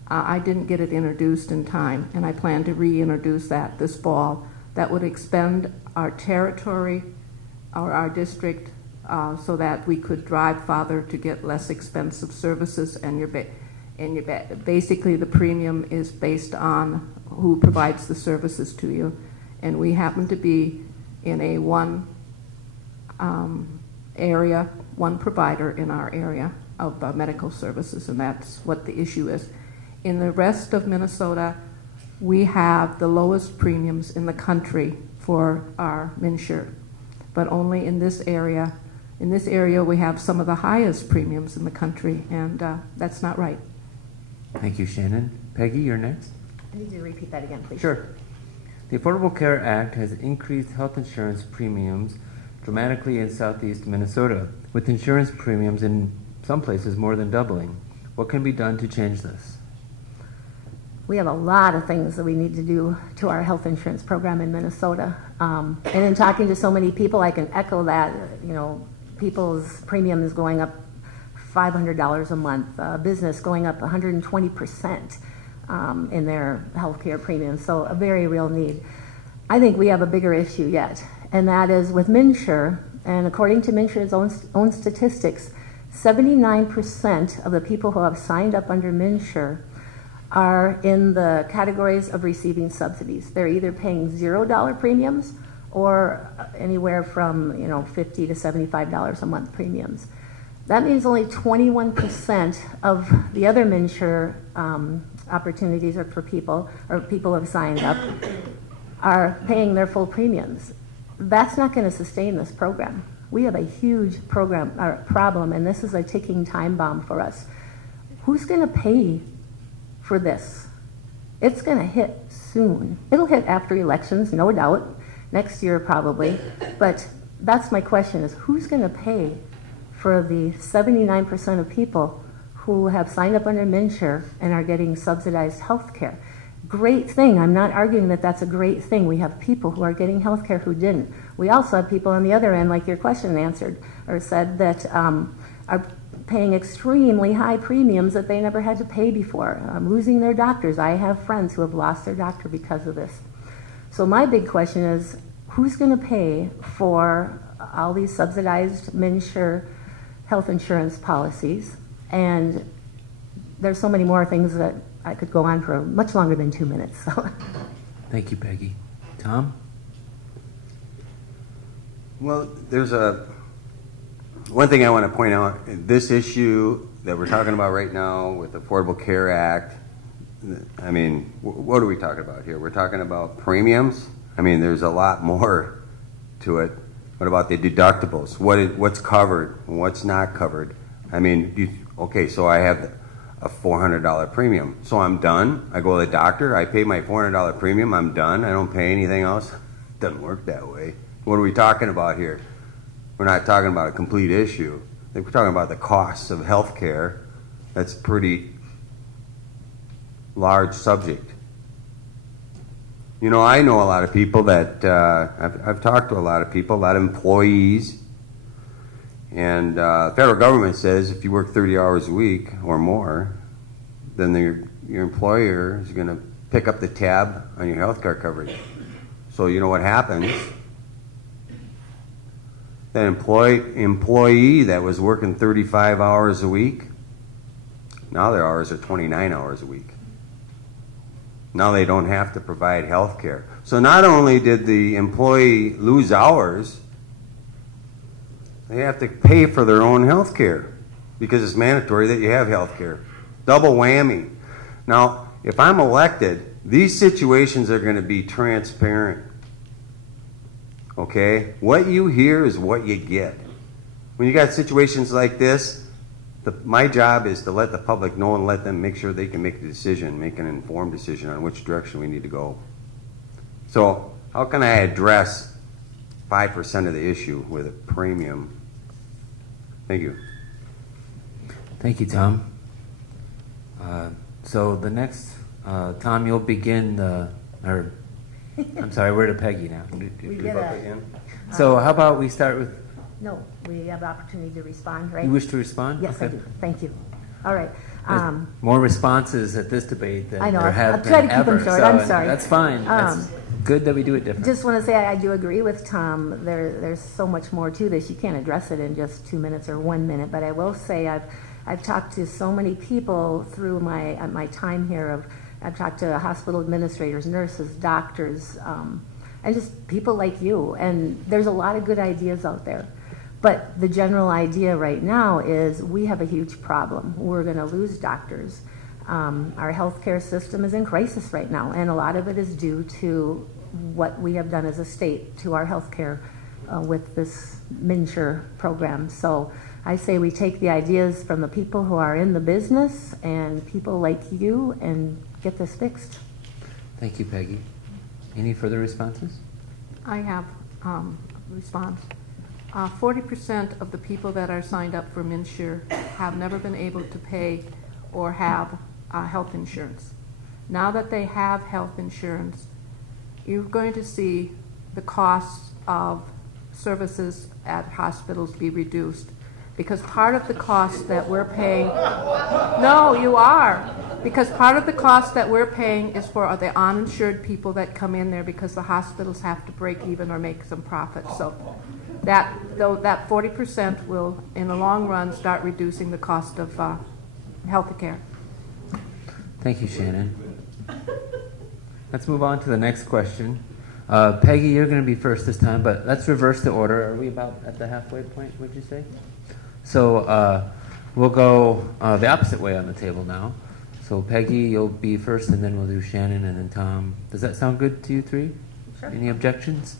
I didn't get it introduced in time, and I plan to reintroduce that this fall. That would expand our territory or our district so that we could drive farther to get less expensive services, and basically the premium is based on who provides the services to you. and we happen to be in a one area, one provider in our area of medical services, and that's what the issue is. In the rest of Minnesota, we have the lowest premiums in the country for our MNsure, but only in this area. In this area, we have some of the highest premiums in the country, and that's not right. Thank you, Shannon. Peggy, you're next. I need you to repeat that again, please. Sure. The Affordable Care Act has increased health insurance premiums dramatically in southeast Minnesota, with insurance premiums in some places more than doubling. What can be done to change this? We have a lot of things that we need to do to our health insurance program in Minnesota. And in talking to so many people, I can echo that. You know, people's premium is going up $500 a month, business going up 120% in their health care premiums, so a very real need. I think we have a bigger issue yet, and that is with MNsure, and according to MNsure's own statistics, 79% of the people who have signed up under MNsure are in the categories of receiving subsidies. They're either paying $0 premiums or anywhere from $50 to $75 a month premiums. That means only 21% of the other MNsure opportunities are for people, or people who have signed up, are paying their full premiums. That's not going to sustain this program. We have a huge problem, and this is a ticking time bomb for us. Who's going to pay for this? It's going to hit soon. It'll hit after elections, no doubt, next year probably, but that's my question, is who's going to pay for the 79% of people who have signed up under MNsure and are getting subsidized health care? Great thing. I'm not arguing that that's a great thing. We have people who are getting health care who didn't. We also have people on the other end, like your question answered or said, that are paying extremely high premiums that they never had to pay before, losing their doctors. I have friends who have lost their doctor because of this. So my big question is, who's going to pay for all these subsidized MNsure health insurance policies? And there's so many more things that I could go on for much longer than 2 minutes. So. Thank you, Peggy. Tom? Well, there's one thing I want to point out. This issue that we're talking about right now with the Affordable Care Act, I mean, what are we talking about here? We're talking about premiums. I mean, there's a lot more to it. What about the deductibles? What's covered? What's not covered? I mean, okay, so I have a $400 premium. So I'm done. I go to the doctor. I pay my $400 premium. I'm done. I don't pay anything else. It doesn't work that way. What are we talking about here? We're not talking about a complete issue. I think we're talking about the costs of health care. That's a pretty large subject. You know, I know a lot of people that, I've talked to a lot of people, a lot of employees, and the federal government says if you work 30 hours a week or more, then your employer is going to pick up the tab on your health care coverage. So you know what happens? That employee that was working 35 hours a week, now their hours are 29 hours a week. Now they don't have to provide health care. So not only did the employee lose hours, they have to pay for their own health care because it's mandatory that you have health care. Double whammy. Now, if I'm elected, these situations are going to be transparent. Okay? What you hear is what you get. When you got situations like this, my job is to let the public know and let them make sure they can make a decision, make an informed decision on which direction we need to go. So how can I address 5% of the issue with a premium? Thank you. Thank you, Tom. So the next, Tom, you'll begin I'm sorry, we're to Peggy now. So how about we start with... No, we have opportunity to respond, right? You wish to respond? Yes, okay. I do. Thank you. All right. More responses at this debate than I know. there have I'll try to been keep ever. them short. So, I'm sorry. That's fine. That's good that we do it different. Just want to say I do agree with Tom. There's so much more to this. You can't address it in just 2 minutes or 1 minute. But I will say I've talked to so many people through my time here. I've talked to hospital administrators, nurses, doctors, and just people like you. And there's a lot of good ideas out there. But the general idea right now is we have a huge problem. We're going to lose doctors. Our healthcare system is in crisis right now, and a lot of it is due to what we have done as a state to our healthcare with this MNsure program. So I say we take the ideas from the people who are in the business and people like you and get this fixed. Thank you, Peggy. Any further responses? I have a response. 40% of the people that are signed up for MNsure have never been able to pay or have health insurance. Now that they have health insurance, you're going to see the costs of services at hospitals be reduced, because part of the cost that we're paying, no, you are, because part of the cost that we're paying is for the uninsured people that come in there, because the hospitals have to break even or make some profit. So that 40% will, in the long run, start reducing the cost of health care. Thank you, Shannon. Let's move on to the next question. Peggy, you're going to be first this time, but let's reverse the order. Are we about at the halfway point, would you say? So we'll go the opposite way on the table now. So Peggy, you'll be first, and then we'll do Shannon, and then Tom. Does that sound good to you three? Sure. Any objections?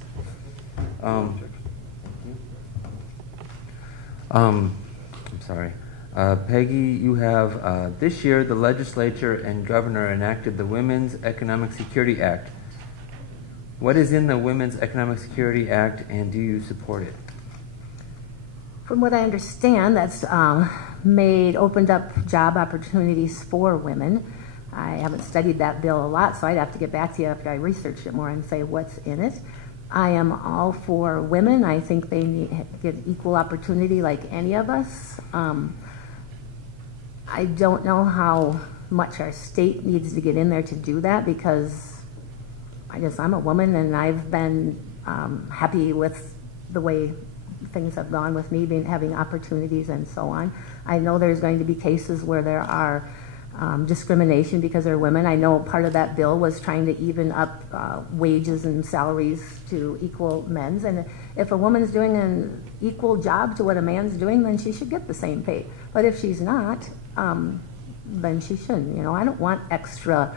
I'm sorry. Peggy, you have, this year the legislature and governor enacted the Women's Economic Security Act. What is in the Women's Economic Security Act, and do you support it? From what I understand, that's opened up job opportunities for women. I haven't studied that bill a lot, so I'd have to get back to you after I researched it more and say what's in it. I am all for women. I think they get equal opportunity like any of us. I don't know how much our state needs to get in there to do that, because I'm a woman and I've been happy with the way things have gone with me having opportunities and so on. I know there's going to be cases where there are discrimination because they're women. I know part of that bill was trying to even up wages and salaries to equal men's. And if a woman's doing an equal job to what a man's doing, then she should get the same pay. But if she's not, then she shouldn't. You know, I don't want extra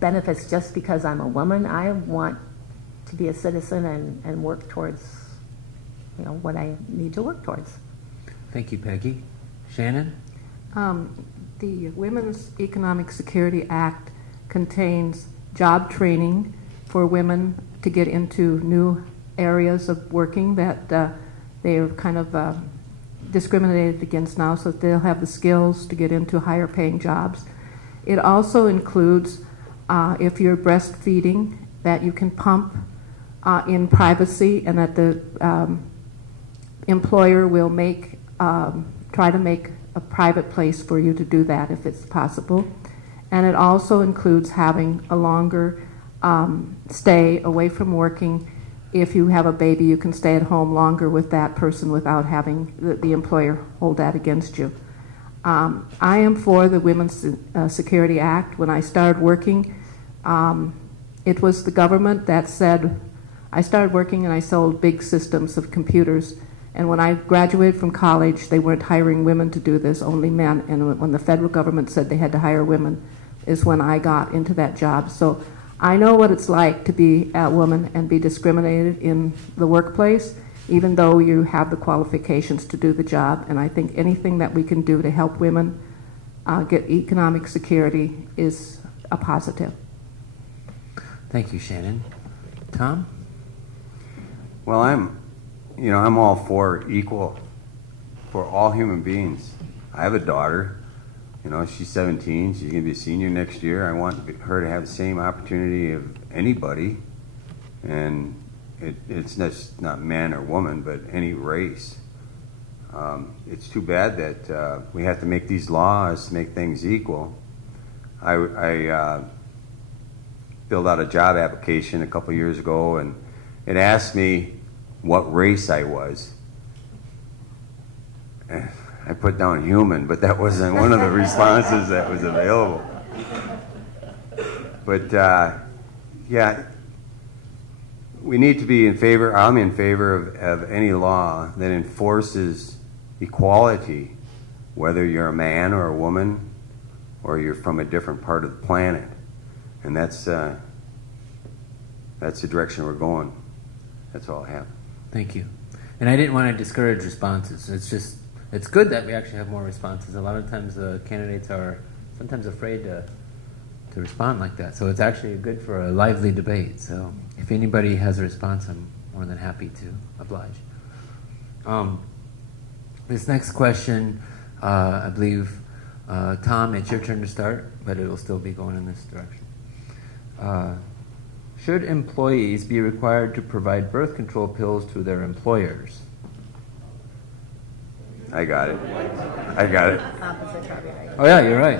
benefits just because I'm a woman. I want to be a citizen and work towards, what I need to work towards. Thank you, Peggy. Shannon? The Women's Economic Security Act contains job training for women to get into new areas of working that they are kind of discriminated against now, so that they'll have the skills to get into higher paying jobs. It also includes, if you're breastfeeding, that you can pump in privacy, and that the employer will try to make a private place for you to do that if it's possible. And it also includes having a longer stay away from working. If you have a baby, you can stay at home longer with that person without having the employer hold that against you. I am for the Women's Security Act. When I started working, it was the government that said, I started working and I sold big systems of computers. And when I graduated from college, they weren't hiring women to do this, only men. And when the federal government said they had to hire women is when I got into that job. So I know what it's like to be a woman and be discriminated in the workplace, even though you have the qualifications to do the job. And I think anything that we can do to help women get economic security is a positive. Thank you, Shannon. Tom? Well, I'm all for equal for all human beings. I have a daughter. She's 17. She's going to be a senior next year. I want her to have the same opportunity of anybody. And it's just not man or woman, but any race. It's too bad that we have to make these laws to make things equal. I filled out a job application a couple years ago, and it asked me what race I was. I put down human, but that wasn't one of the responses that was available. But yeah, we need to be in favor, I'm in favor of any law that enforces equality, whether you're a man or a woman or you're from a different part of the planet. And that's the direction we're going. That's all I have. Thank you. And I didn't want to discourage responses. It's good that we actually have more responses. A lot of times candidates are sometimes afraid to respond like that. So it's actually good for a lively debate. So if anybody has a response, I'm more than happy to oblige. This next question, I believe, Tom, it's your turn to start, but it will still be going in this direction. Should employees be required to provide birth control pills to their employers? I got it. Opposite, probably right. Oh yeah, you're right.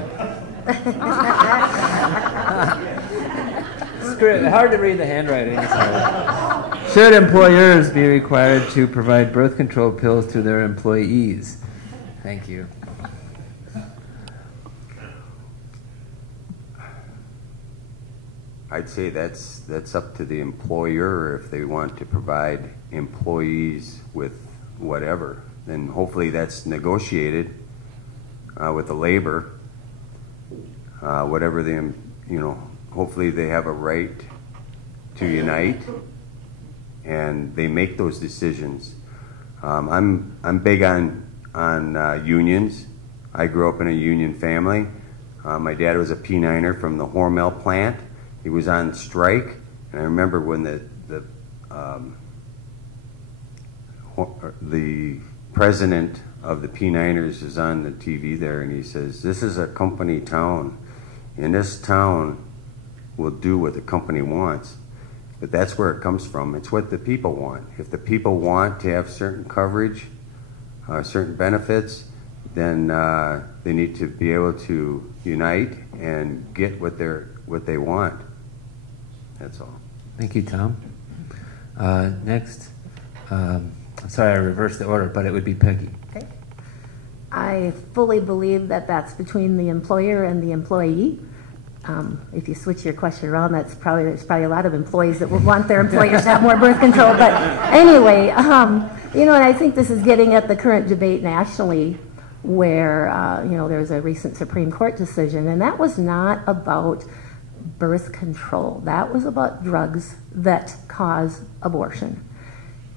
Hard to read the handwriting. So. Should employers be required to provide birth control pills to their employees? Thank you. I'd say that's up to the employer if they want to provide employees with whatever. Then hopefully that's negotiated with the labor. Whatever they, hopefully they have a right to unite, and they make those decisions. I'm big on unions. I grew up in a union family. My dad was a P9er from the Hormel plant. He was on strike, and I remember when the president of the P9ers is on the TV there, and he says, "This is a company town. In this town, we'll do what the company wants." But that's where it comes from. It's what the people want. If the people want to have certain coverage, certain benefits, then they need to be able to unite and get what they want. That's all. Thank you, Tom. Next, sorry, I reversed the order, but it would be Peggy. Okay. I fully believe that that's between the employer and the employee. If you switch your question around, there's probably a lot of employees that would want their employers to have more birth control. But anyway, and I think this is getting at the current debate nationally, where there's a recent Supreme Court decision, and that was not about birth control. That was about drugs that cause abortion.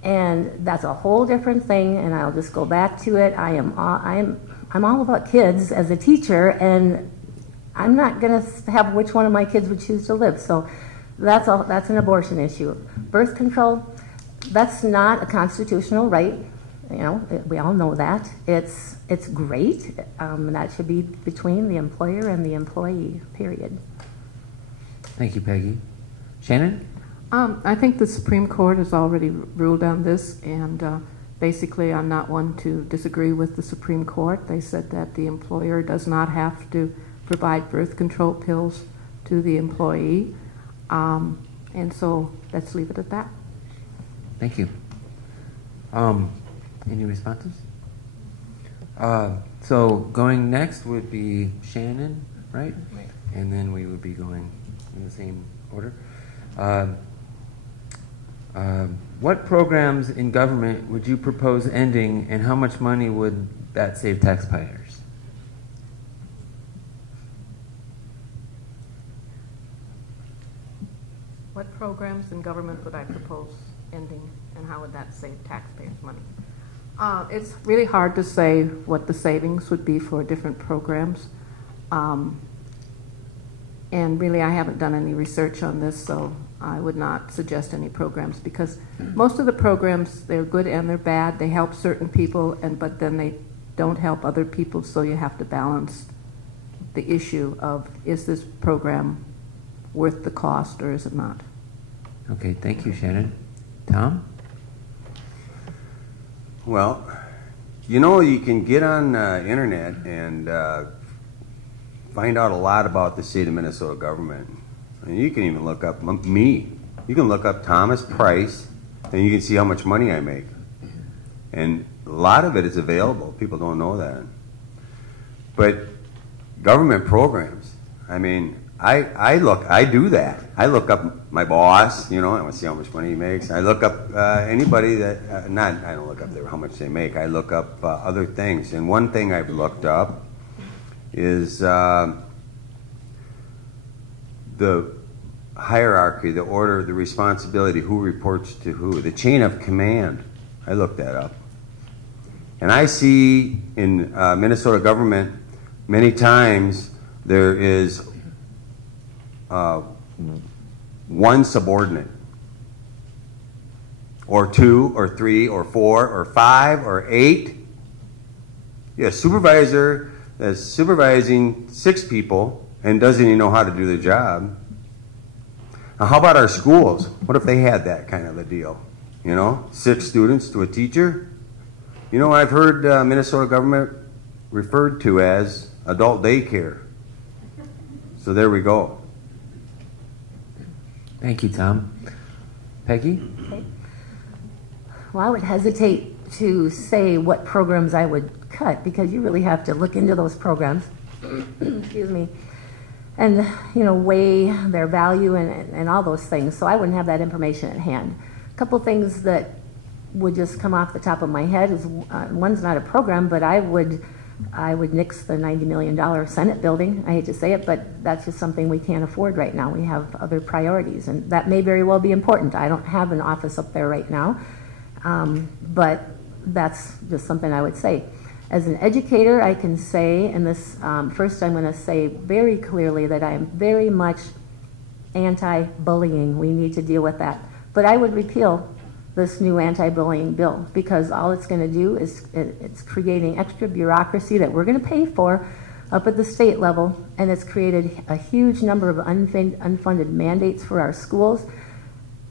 And that's a whole different thing, and I'll just go back to it. I'm all about kids as a teacher, and I'm not going to have which one of my kids would choose to live. So that's an abortion issue. Birth control, that's not a constitutional right. We all know that. It's great, and that should be between the employer and the employee, period. Thank you, Peggy. Shannon? I think the Supreme Court has already ruled on this, and basically I'm not one to disagree with the Supreme Court. They said that the employer does not have to provide birth control pills to the employee, and so let's leave it at that. Thank you. Any responses? So going next would be Shannon, right? Right. And then we would be going in the same order. What programs in government would you propose ending, and how much money would that save taxpayers? What programs in government would I propose ending, and how would that save taxpayers money? It's really hard to say what the savings would be for different programs. And really, I haven't done any research on this, so I would not suggest any programs, because most of the programs, they're good and they're bad. They help certain people, but then they don't help other people, so you have to balance the issue of, is this program worth the cost or is it not? Okay, thank you, Shannon. Tom? Well, you can get on internet and find out a lot about the state of Minnesota government. And you can even look up me. You can look up Thomas Price, and you can see how much money I make. And a lot of it is available. People don't know that. But government programs, I do that. I look up my boss, I want to see how much money he makes. I look up anybody that, I don't look up how much they make. I look up other things. And one thing I've looked up is the hierarchy, the order, the responsibility, who reports to who, the chain of command. I looked that up. And I see in Minnesota government, many times there is one subordinate, or 2, or 3, or 4, or 5, or 8. You have a supervisor that's supervising 6 people and doesn't even know how to do the job. Now, how about our schools? What if they had that kind of a deal? 6 students to a teacher? I've heard Minnesota government referred to as adult daycare. So there we go. Thank you, Tom. Peggy? Okay. Well, I would hesitate to say what programs I would cut because you really have to look into those programs. Excuse me. And, weigh their value and all those things. So I wouldn't have that information at hand. A couple things that would just come off the top of my head is one's not a program, but I would nix the $90 million Senate building. I hate to say it, but that's just something we can't afford right now. We have other priorities, and that may very well be important. I don't have an office up there right now, but that's just something I would say. As an educator, I can say, and this first I'm going to say very clearly that I am very much anti-bullying. We need to deal with that. But I would repeal this new anti-bullying bill because all it's going to do is it's creating extra bureaucracy that we're going to pay for up at the state level, and it's created a huge number of unfunded mandates for our schools.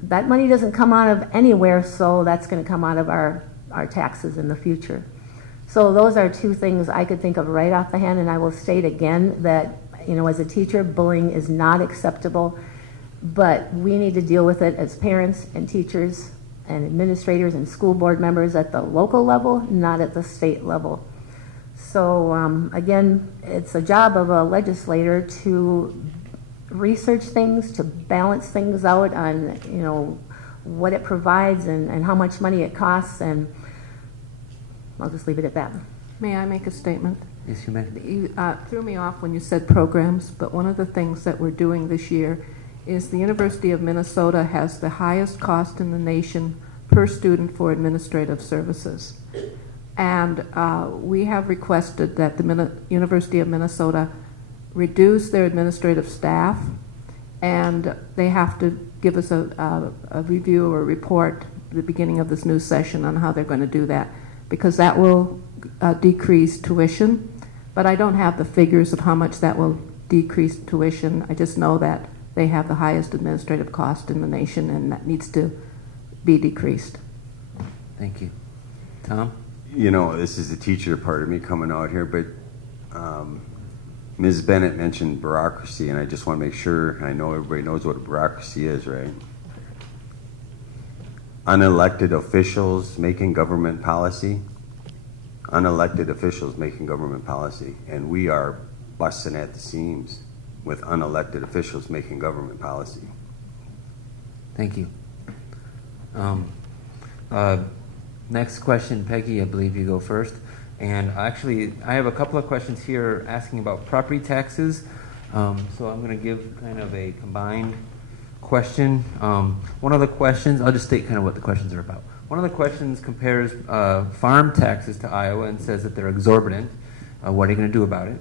That money doesn't come out of anywhere, so that's going to come out of our taxes in the future. So those are 2 things I could think of right off the hand, and I will state again that, as a teacher, bullying is not acceptable, but we need to deal with it as parents and teachers and administrators and school board members at the local level, not at the state level. So again, it's a job of a legislator to research things, to balance things out on, what it provides and how much money it costs, and I'll just leave it at that. May I make a statement? Yes, you may. You threw me off when you said programs, but one of the things that we're doing this year is the University of Minnesota has the highest cost in the nation per student for administrative services. And we have requested that the University of Minnesota reduce their administrative staff, and they have to give us a review or a report at the beginning of this new session on how they're going to do that, because that will decrease tuition. But I don't have the figures of how much that will decrease tuition. I just know that they have the highest administrative cost in the nation, and that needs to be decreased. Thank you. Tom? This is the teacher part of me coming out here, but Ms. Bennett mentioned bureaucracy, and I just want to make sure I know everybody knows what a bureaucracy is, right? Unelected officials making government policy. Unelected officials making government policy. And we are busting at the seams with unelected officials making government policy. Thank you. Next question, Peggy, I believe you go first. And actually, I have a couple of questions here asking about property taxes. So I'm going to give kind of a combined question. One of the questions, I'll just state kind of what the questions are about. One of the questions compares farm taxes to Iowa and says that they're exorbitant. What are you going to do about it?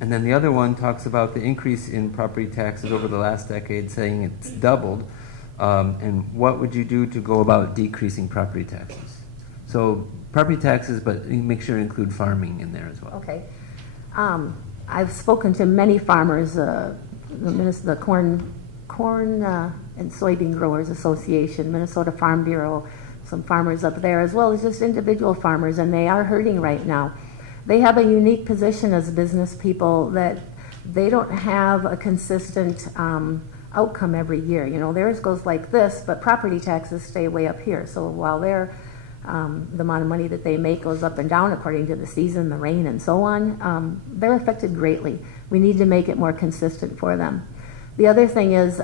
And then the other one talks about the increase in property taxes over the last decade, saying it's doubled. And what would you do to go about decreasing property taxes? So property taxes, but make sure to include farming in there as well. Okay. I've spoken to many farmers, the Corn and Soybean Growers Association, Minnesota Farm Bureau, some farmers up there, as well as just individual farmers, and they are hurting right now. They have a unique position as business people that they don't have a consistent outcome every year. Theirs goes like this, but property taxes stay way up here. So while the amount of money that they make goes up and down according to the season, the rain, and so on, they're affected greatly. We need to make it more consistent for them. The other thing is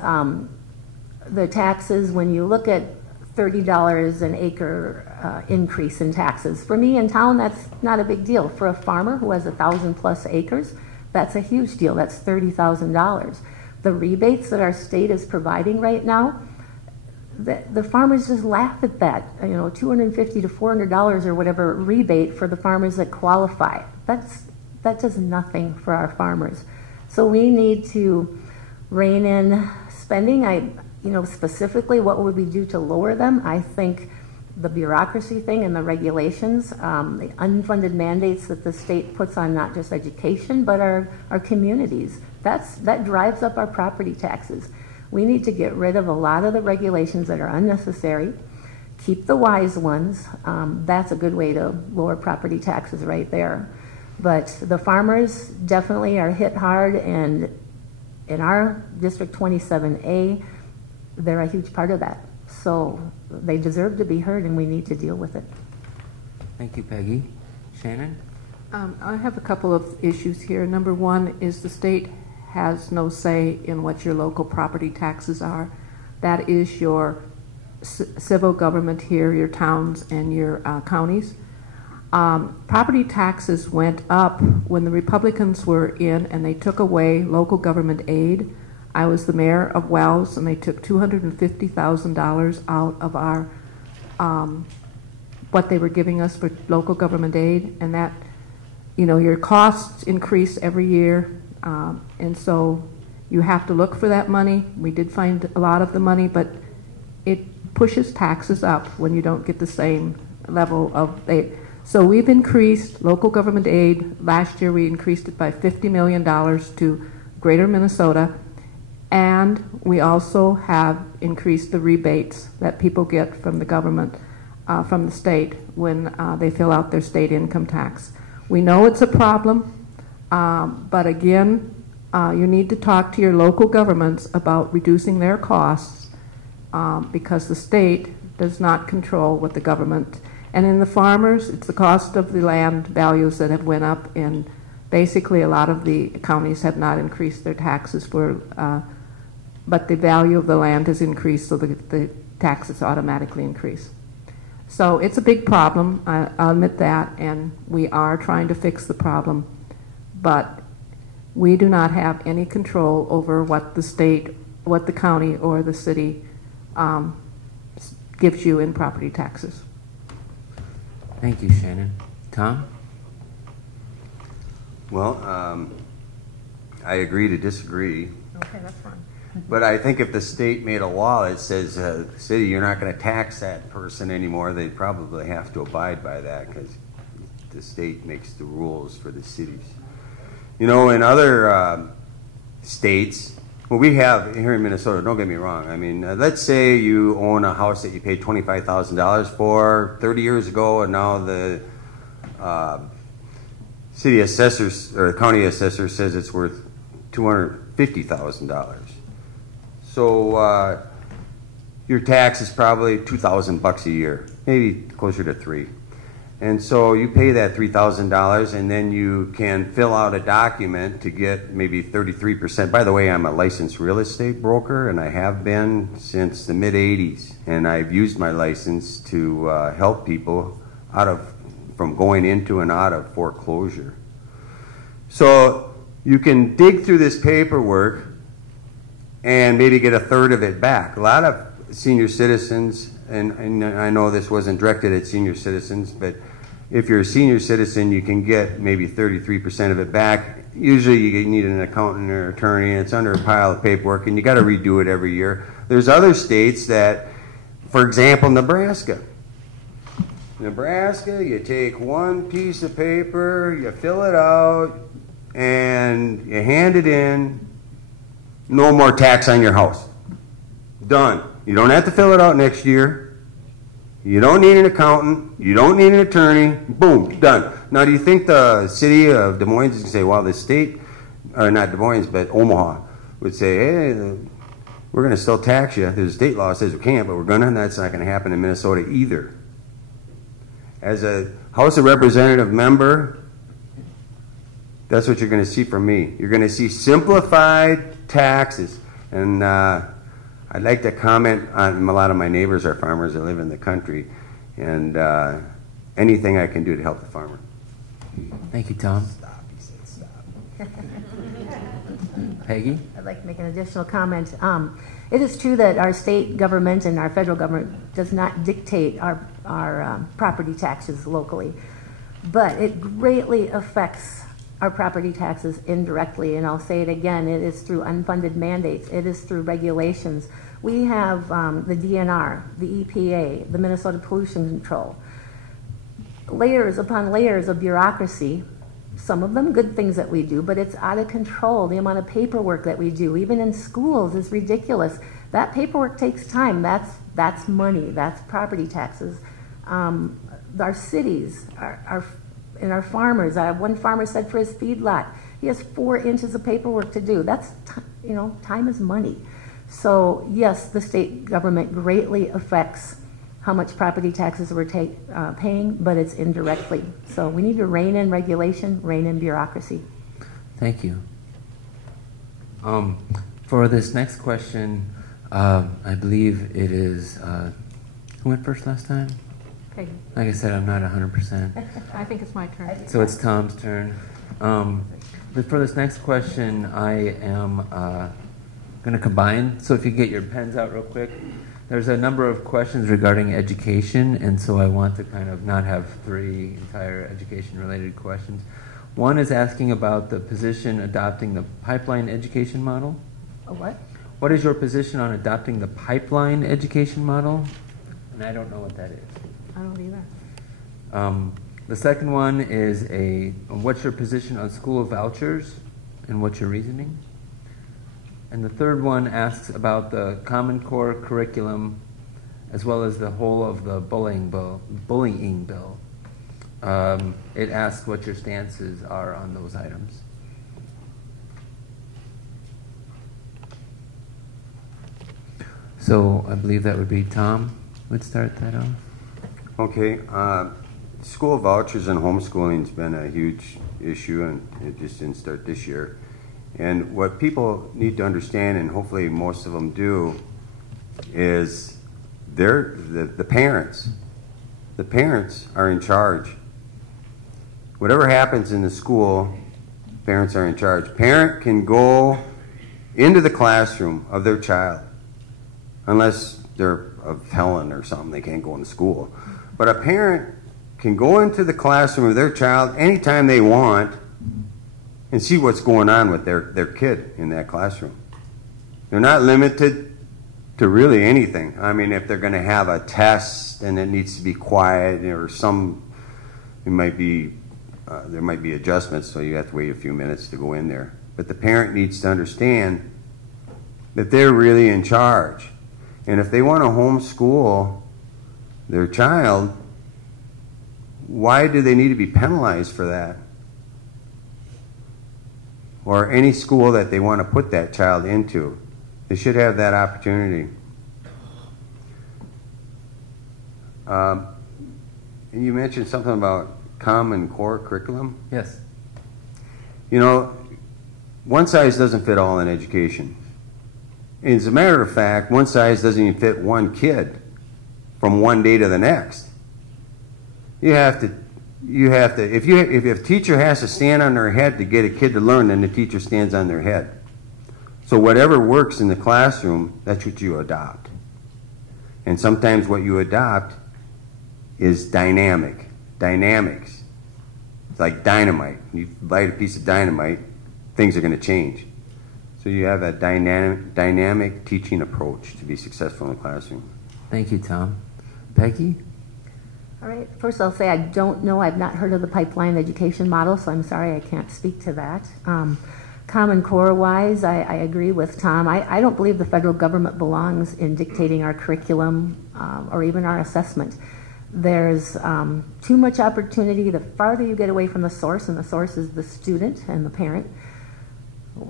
the taxes, when you look at $30 an acre increase in taxes, for me in town, that's not a big deal. For a farmer who has 1,000+ acres, that's a huge deal. That's $30,000. The rebates that our state is providing right now, the farmers just laugh at that. You know, $250 to $400 or whatever rebate for the farmers that qualify. That does nothing for our farmers. So we need to rein in spending. Specifically, what would we do to lower them? I think the bureaucracy thing and the regulations, the unfunded mandates that the state puts on not just education but our communities, that drives up our property taxes. We need to get rid of a lot of the regulations that are unnecessary, keep the wise ones. That's a good way to lower property taxes right there. But the farmers definitely are hit hard, and in our District 27A, they're a huge part of that. So they deserve to be heard, and we need to deal with it. Thank you, Peggy. Shannon? I have a couple of issues here. Number one is the state has no say in what your local property taxes are. That is your civil government here, your towns and your counties. Property taxes went up when the Republicans were in, and they took away local government aid. I was the mayor of Wells, and they took $250,000 out of our what they were giving us for local government aid, and that, your costs increase every year, and so you have to look for that money. We did find a lot of the money, but it pushes taxes up when you don't get the same level of aid. So we've increased local government aid. Last year we increased it by $50 million to Greater Minnesota. And we also have increased the rebates that people get from the government, from the state, when they fill out their state income tax. We know it's a problem, but again, you need to talk to your local governments about reducing their costs, because the state does not control what the government. And in the farmers, it's the cost of the land values that have went up, and basically a lot of the counties have not increased their taxes but the value of the land has increased, so the taxes automatically increase. So it's a big problem, I'll admit that, and we are trying to fix the problem, but we do not have any control over what the state, what the county or the city gives you in property taxes. Thank you, Shannon. Tom? Well, I agree to disagree. Okay, that's fine. But I think if the state made a law that says, city, you're not going to tax that person anymore, they'd probably have to abide by that, because the state makes the rules for the cities. In other states, well, we have here in Minnesota, don't get me wrong, I mean, let's say you own a house that you paid $25,000 for 30 years ago, and now the city assessors or county assessor says it's worth $250,000. So your tax is probably $2,000 a year, maybe closer to $3,000. And so you pay that $3,000, and then you can fill out a document to get maybe 33%. By the way, I'm a licensed real estate broker, and I have been since the mid-'80s. And I've used my license to help people from going into and out of foreclosure. So you can dig through this paperwork and maybe get a third of it back. A lot of senior citizens, and I know this wasn't directed at senior citizens, but if you're a senior citizen, you can get maybe 33% of it back. Usually you need an accountant or attorney, and it's under a pile of paperwork, and you got to redo it every year. There's other states that, for example, Nebraska. Nebraska, you take one piece of paper, you fill it out, and you hand it in. No more tax on your house. Done. You don't have to fill it out next year. You don't need an accountant. You don't need an attorney. Boom, done. Now, do you think the city of Des Moines is going to say, well, the state, or not Des Moines, but Omaha, would say, hey, we're going to still tax you. There's a state law that says we can't, but we're going to, and that's not going to happen in Minnesota either. As a House of Representative member, that's what you're going to see from me. You're going to see simplified taxes. And I I'd like to comment on a lot of my neighbors are farmers that live in the country, and anything I can do to help the farmer. Thank you, Tom. Stop, he said stop. Peggy? I'd like to make an additional comment. It is true that our state government and our federal government does not dictate our property taxes locally, but it greatly affects our property taxes indirectly, and I'll say it again, it is through unfunded mandates, it is through regulations. We have the DNR, the EPA, the Minnesota Pollution Control, layers upon layers of bureaucracy, some of them good things that we do, but it's out of control. The amount of paperwork that we do, even in schools, is ridiculous. That paperwork takes time. That's money. That's property taxes. Our cities, and our farmers. One farmer said for his feedlot, he has 4 inches of paperwork to do. That's, time is money. So yes, the state government greatly affects how much property taxes we're paying, but it's indirectly. So we need to rein in regulation, rein in bureaucracy. Thank you. For this next question, I believe it is, who went first last time? Peggy. Like I said, I'm not 100%. I think it's my turn. So it's Tom's turn. But for this next question, I am going to combine. So if you get your pens out real quick. There's a number of questions regarding education, and so I want to kind of not have 3 entire education-related questions. One is asking about the position adopting the pipeline education model. A what? What is your position on adopting the pipeline education model? And I don't know what that is. I don't either. The second one is what's your position on school vouchers and what's your reasoning? And the third one asks about the Common Core curriculum as well as the whole of the bullying bill. It asks what your stances are on those items. So I believe that would be Tom would start that off. Okay. School vouchers and homeschooling has been a huge issue, and it just didn't start this year. And what people need to understand, and hopefully most of them do, is the parents. The parents are in charge. Whatever happens in the school, parents are in charge. Parent can go into the classroom of their child, unless they're a felon or something, they can't go into school. But a parent can go into the classroom of their child anytime they want and see what's going on with their kid in that classroom. They're not limited to really anything. I mean, if they're going to have a test and it needs to be quiet, or there might be adjustments, so you have to wait a few minutes to go in there. But the parent needs to understand that they're really in charge. And if they want to homeschool their child, why do they need to be penalized for that? Or any school that they want to put that child into. They should have that opportunity. You mentioned something about Common Core curriculum. Yes. One size doesn't fit all in education. As a matter of fact, one size doesn't even fit one kid from one day to the next. You have to, if a teacher has to stand on their head to get a kid to learn, then the teacher stands on their head. So whatever works in the classroom, that's what you adopt. And sometimes what you adopt is dynamics. It's like dynamite. You light a piece of dynamite, things are going to change. So you have a dynamic teaching approach to be successful in the classroom. Thank you, Tom. Peggy? All right. First, I'll say I don't know. I've not heard of the pipeline education model, so I'm sorry I can't speak to that. Common Core-wise, I agree with Tom. I don't believe the federal government belongs in dictating our curriculum or even our assessment. There's too much opportunity. The farther you get away from the source, and the source is the student and the parent,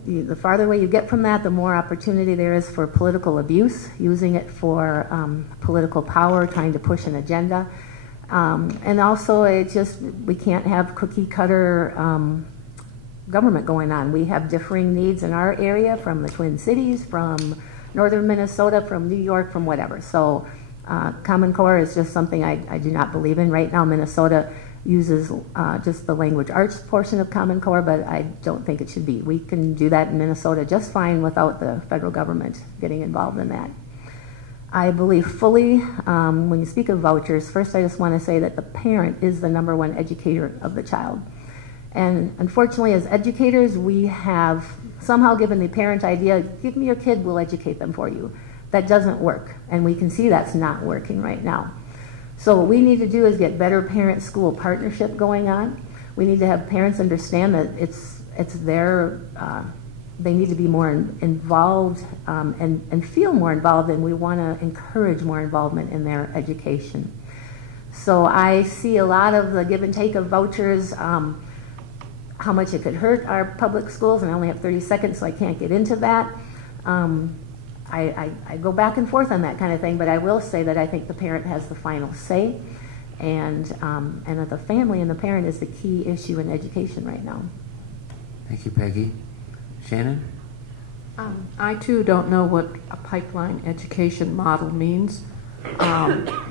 the farther away you get from that, the more opportunity there is for political abuse, using it for political power, trying to push an agenda. And also, we can't have cookie-cutter government going on. We have differing needs in our area, from the Twin Cities, from northern Minnesota, from New York, from whatever. So Common Core is just something I do not believe in. Right now, Minnesota uses just the language arts portion of Common Core, but I don't think it should be. We can do that in Minnesota just fine without the federal government getting involved in that. I believe fully, when you speak of vouchers, first I just want to say that the parent is the #1 educator of the child. And unfortunately, as educators, we have somehow given the parent idea, give me your kid, we'll educate them for you. That doesn't work, and we can see that's not working right now. So what we need to do is get better parent-school partnership going on. We need to have parents understand that it's their, they need to be more involved and feel more involved, and we want to encourage more involvement in their education. So I see a lot of the give and take of vouchers, how much it could hurt our public schools, and I only have 30 seconds, so I can't get into that. I go back and forth on that kind of thing, but I will say that I think the parent has the final say, and that the family and the parent is the key issue in education right now. Thank you, Peggy. Shannon? I too don't know what a pipeline education model means,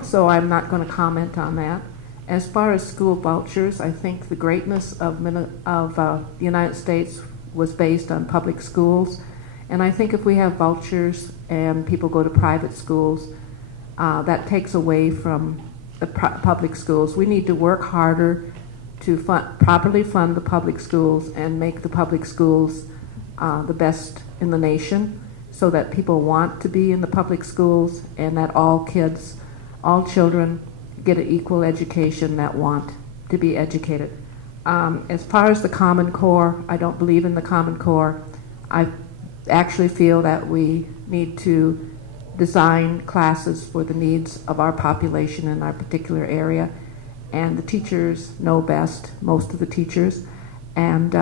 so I'm not going to comment on that. As far as school vouchers, I think the greatness of the United States was based on public schools, and I think if we have vouchers and people go to private schools, that takes away from the public schools. We need to work harder to properly fund the public schools and make the public schools the best in the nation, so that people want to be in the public schools and that all kids, all children get an equal education that want to be educated. As far as the Common Core, I don't believe in the Common Core. I actually feel that we need to design classes for the needs of our population in our particular area, and the teachers know best, most of the teachers, and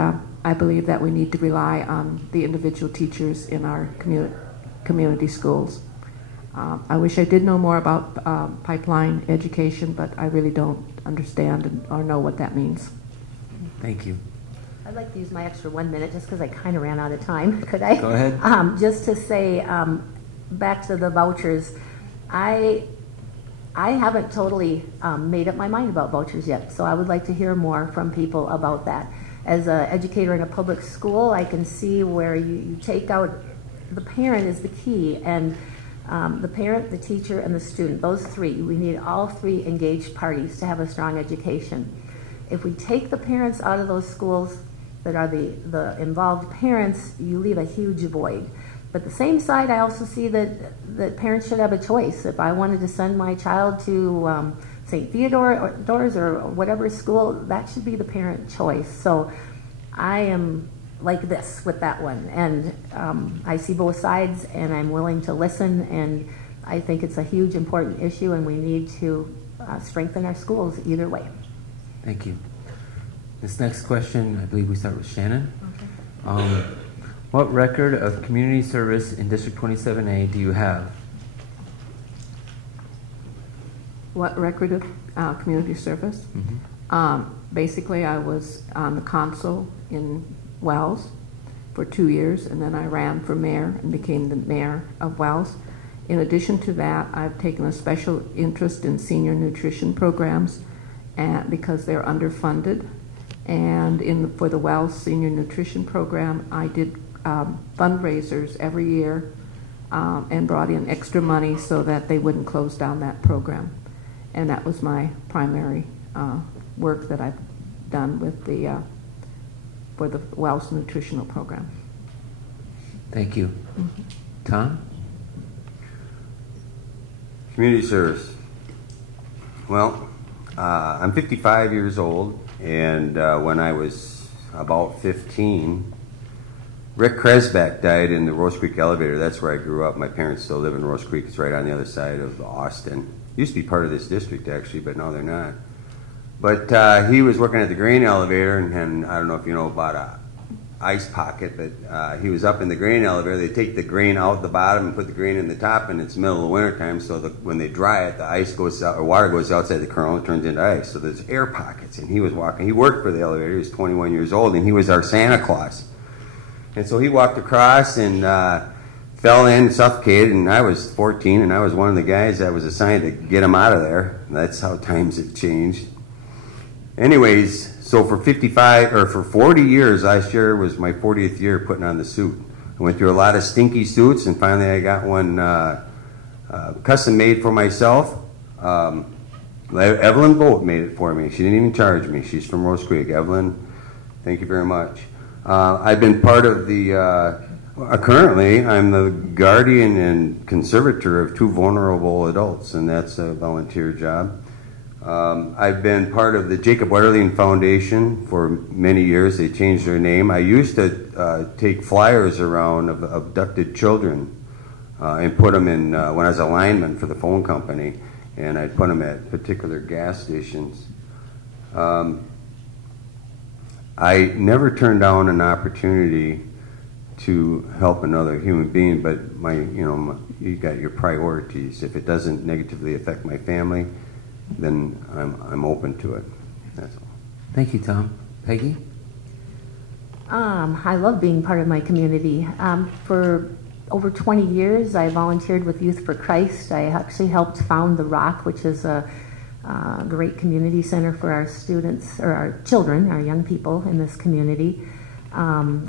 I believe that we need to rely on the individual teachers in our community schools. I wish I did know more about pipeline education, but I really don't understand or know what that means. Thank you. I'd like to use my extra 1 minute just because I kind of ran out of time. Could I? Go ahead. Just to say, back to the vouchers, I haven't totally made up my mind about vouchers yet, so I would like to hear more from people about that. As an educator in a public school, I can see where you take out, the parent is the key, and the parent, the teacher, and the student, those three, we need all three engaged parties to have a strong education. If we take the parents out of those schools that are the involved parents, you leave a huge void. But the same side, I also see that parents should have a choice. If I wanted to send my child to St. Theodore's or whatever school, that should be the parent choice. So I am like this with that one, and I see both sides, and I'm willing to listen, and I think it's a huge important issue, and we need to strengthen our schools either way. Thank you. This next question, I believe we start with Shannon. Okay. What record of community service in District 27A do you have? What record of community service? Mm-hmm. Basically, I was on the council in Wells for 2 years, and then I ran for mayor and became the mayor of Wells. In addition to that, I've taken a special interest in senior nutrition programs because they're underfunded. And for the Wells Senior Nutrition Program, I did fundraisers every year and brought in extra money so that they wouldn't close down that program. And that was my primary work that I've done with for the Wells Nutritional Program. Thank you. Mm-hmm. Tom? Community service. Well, I'm 55 years old, and when I was about 15, Rick Kresbeck died in the Rose Creek elevator. That's where I grew up. My parents still live in Rose Creek. It's right on the other side of Austin. Used to be part of this district, actually, but now they're not. But he was working at the grain elevator, and I don't know if you know about a ice pocket, but he was up in the grain elevator. They take the grain out the bottom and put the grain in the top, and it's the middle of the winter time, so when they dry it, the ice goes out, or water goes outside the kernel and turns into ice. So there's air pockets, and he was walking. He worked for the elevator. He was 21 years old, and he was our Santa Claus. And so he walked across, and fell in, suffocated, and I was 14, and I was one of the guys that was assigned to get him out of there. That's how times have changed. Anyways, so for 40 years, last year was my 40th year putting on the suit. I went through a lot of stinky suits, and finally I got one custom made for myself. Evelyn Bolt made it for me. She didn't even charge me. She's from Rose Creek. Evelyn, thank you very much. I've been part of the, currently I'm the guardian and conservator of 2 vulnerable adults, and that's a volunteer job. I've been part of the Jacob Wetterling Foundation for many years. They changed their name. I used to take flyers around of abducted children and put them in, when I was a lineman for the phone company, and I'd put them at particular gas stations. I never turned down an opportunity to help another human being, but you got your priorities. If it doesn't negatively affect my family, then I'm open to it. That's all. Thank you, Tom. Peggy? I love being part of my community. For over 20 years, I volunteered with Youth for Christ. I actually helped found The Rock, which is a great community center for our students, or our children, our young people in this community. I'm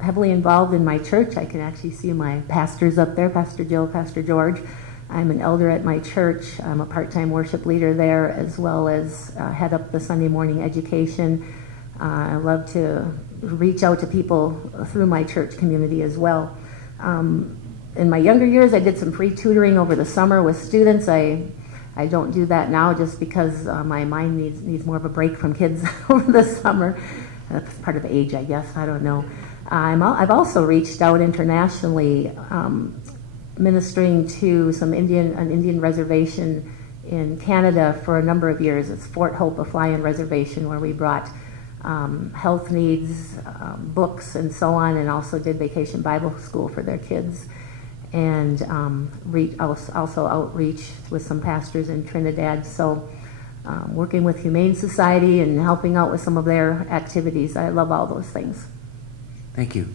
heavily involved in my church. I can actually see my pastors up there, Pastor Joe, Pastor George. I'm an elder at my church. I'm a part-time worship leader there, as well as head up the Sunday morning education. I love to reach out to people through my church community as well. In my younger years, I did some free tutoring over the summer with students. I don't do that now just because my mind needs more of a break from kids over the summer. That's part of age, I guess. I don't know. I've also reached out internationally, ministering to an Indian reservation in Canada for a number of years. It's Fort Hope, a fly-in reservation, where we brought health needs, books, and so on, and also did Vacation Bible School for their kids. And also outreach with some pastors in Trinidad. So working with Humane Society and helping out with some of their activities. I love all those things. Thank you.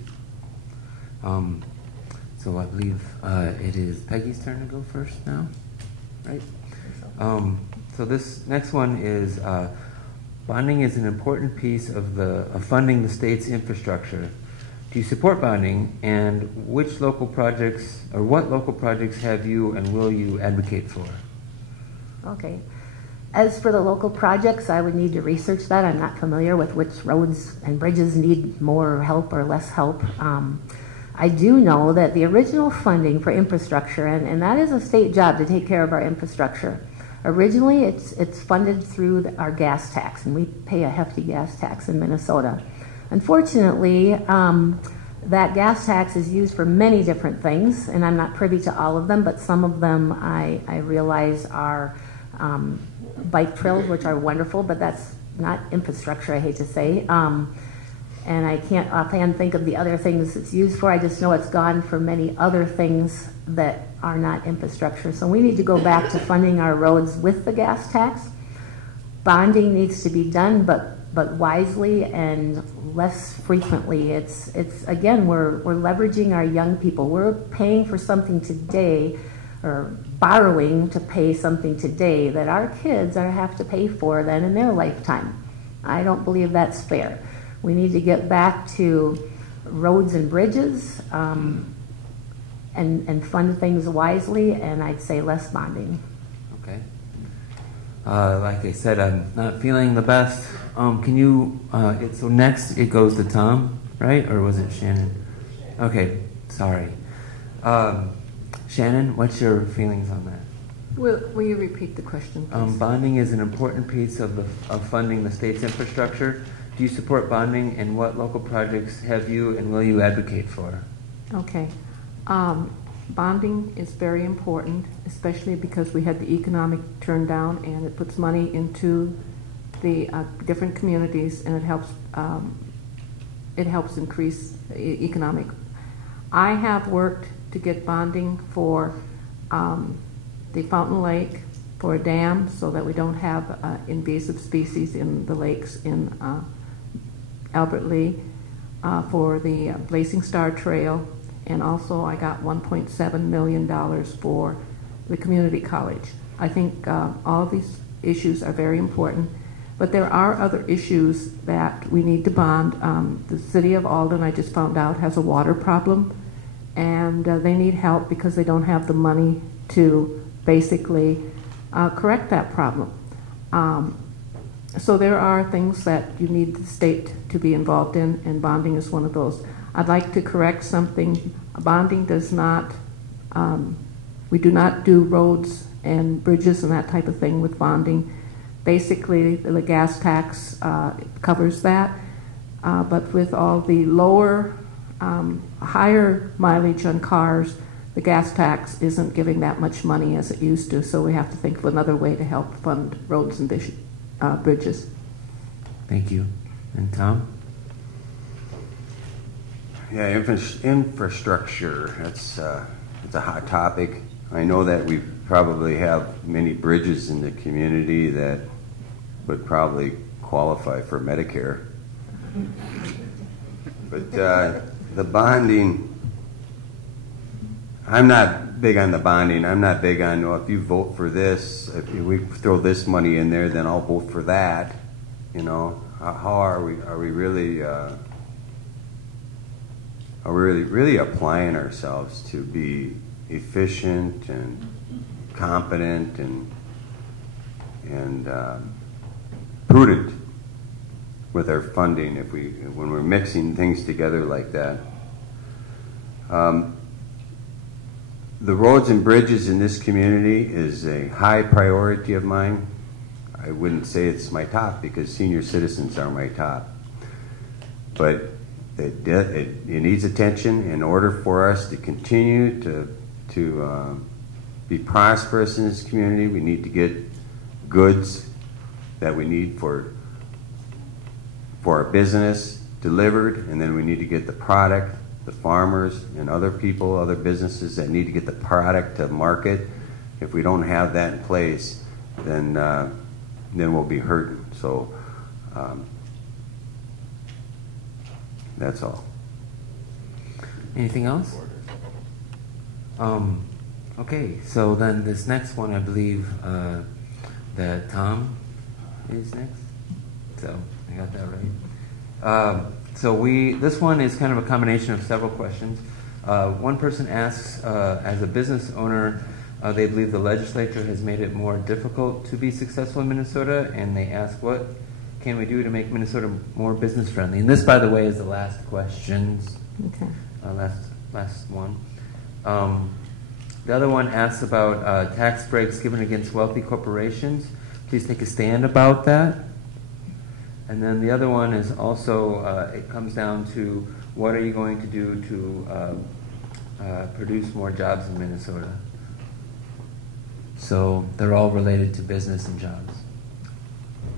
So I believe it is Peggy's turn to go first now, right? So this next one is bonding is an important piece of funding the state's infrastructure. Do you support bonding, and what local projects have you and will you advocate for? Okay. As for the local projects, I would need to research that. I'm not familiar with which roads and bridges need more help or less help. I do know that the original funding for infrastructure, and that is a state job to take care of our infrastructure. Originally, it's funded through our gas tax, and we pay a hefty gas tax in Minnesota. Unfortunately, that gas tax is used for many different things, and I'm not privy to all of them, but some of them I realize are bike trails, which are wonderful, but that's not infrastructure, I hate to say. And I can't offhand think of the other things it's used for. I just know it's gone for many other things that are not infrastructure. So we need to go back to funding our roads with the gas tax. Bonding needs to be done, but wisely and less frequently. It's again, we're leveraging our young people. We're paying for something today, or borrowing to pay something today that our kids have to pay for then in their lifetime. I don't believe that's fair. We need to get back to roads and bridges and fund things wisely, and I'd say less bonding. Okay. Like I said, I'm not feeling the best. Can you, so next it goes to Tom, right? Or was it Shannon? Okay, sorry. Shannon, what's your feelings on that? Will you repeat the question, please? Bonding is an important piece of funding the state's infrastructure. Do you support bonding, and what local projects have you and will you advocate for? Okay. Bonding is very important, especially because we had the economic turn down, and it puts money into the different communities, and it helps increase economic. I have worked to get bonding for the Fountain Lake, for a dam, so that we don't have invasive species in the lakes in Albert Lee, for the Blazing Star Trail, and also I got $1.7 million for the community college. I think all these issues are very important, but there are other issues that we need to bond. The city of Alden, I just found out, has a water problem, and they need help because they don't have the money to basically correct that problem. So there are things that you need the state to be involved in, and bonding is one of those. I'd like to correct something. Bonding does not, we do not do roads and bridges and that type of thing with bonding. Basically, the gas tax covers that, but with all the lower, higher mileage on cars, the gas tax isn't giving that much money as it used to, so we have to think of another way to help fund roads and bridges. Thank you. And Tom? Yeah, infrastructure, it's a hot topic. I know that we probably have many bridges in the community that would probably qualify for Medicare. But the bonding, I'm not big on the bonding. I'm not big on, if you vote for this, if we throw this money in there, then I'll vote for that. You know, how are we really really applying ourselves to be efficient and competent and prudent with our funding when we're mixing things together like that. The roads and bridges in this community is a high priority of mine. I wouldn't say it's my top because senior citizens are my top. But it needs attention in order for us to continue to be prosperous in this community. We need to get goods that we need for our business delivered, and then we need to get the product, the farmers and other people, other businesses that need to get the product to market. If we don't have that in place, then we'll be hurting. So that's all. Anything else? Okay, so then this next one, I believe that Tom is next. So I got that right. This one is kind of a combination of several questions. One person asks, as a business owner, they believe the legislature has made it more difficult to be successful in Minnesota, and they ask, what can we do to make Minnesota more business friendly? And this, by the way, is the last questions. Okay. Last one. The other one asks about tax breaks given against wealthy corporations. Please take a stand about that. And then the other one is also, it comes down to what are you going to do to produce more jobs in Minnesota? So they're all related to business and jobs.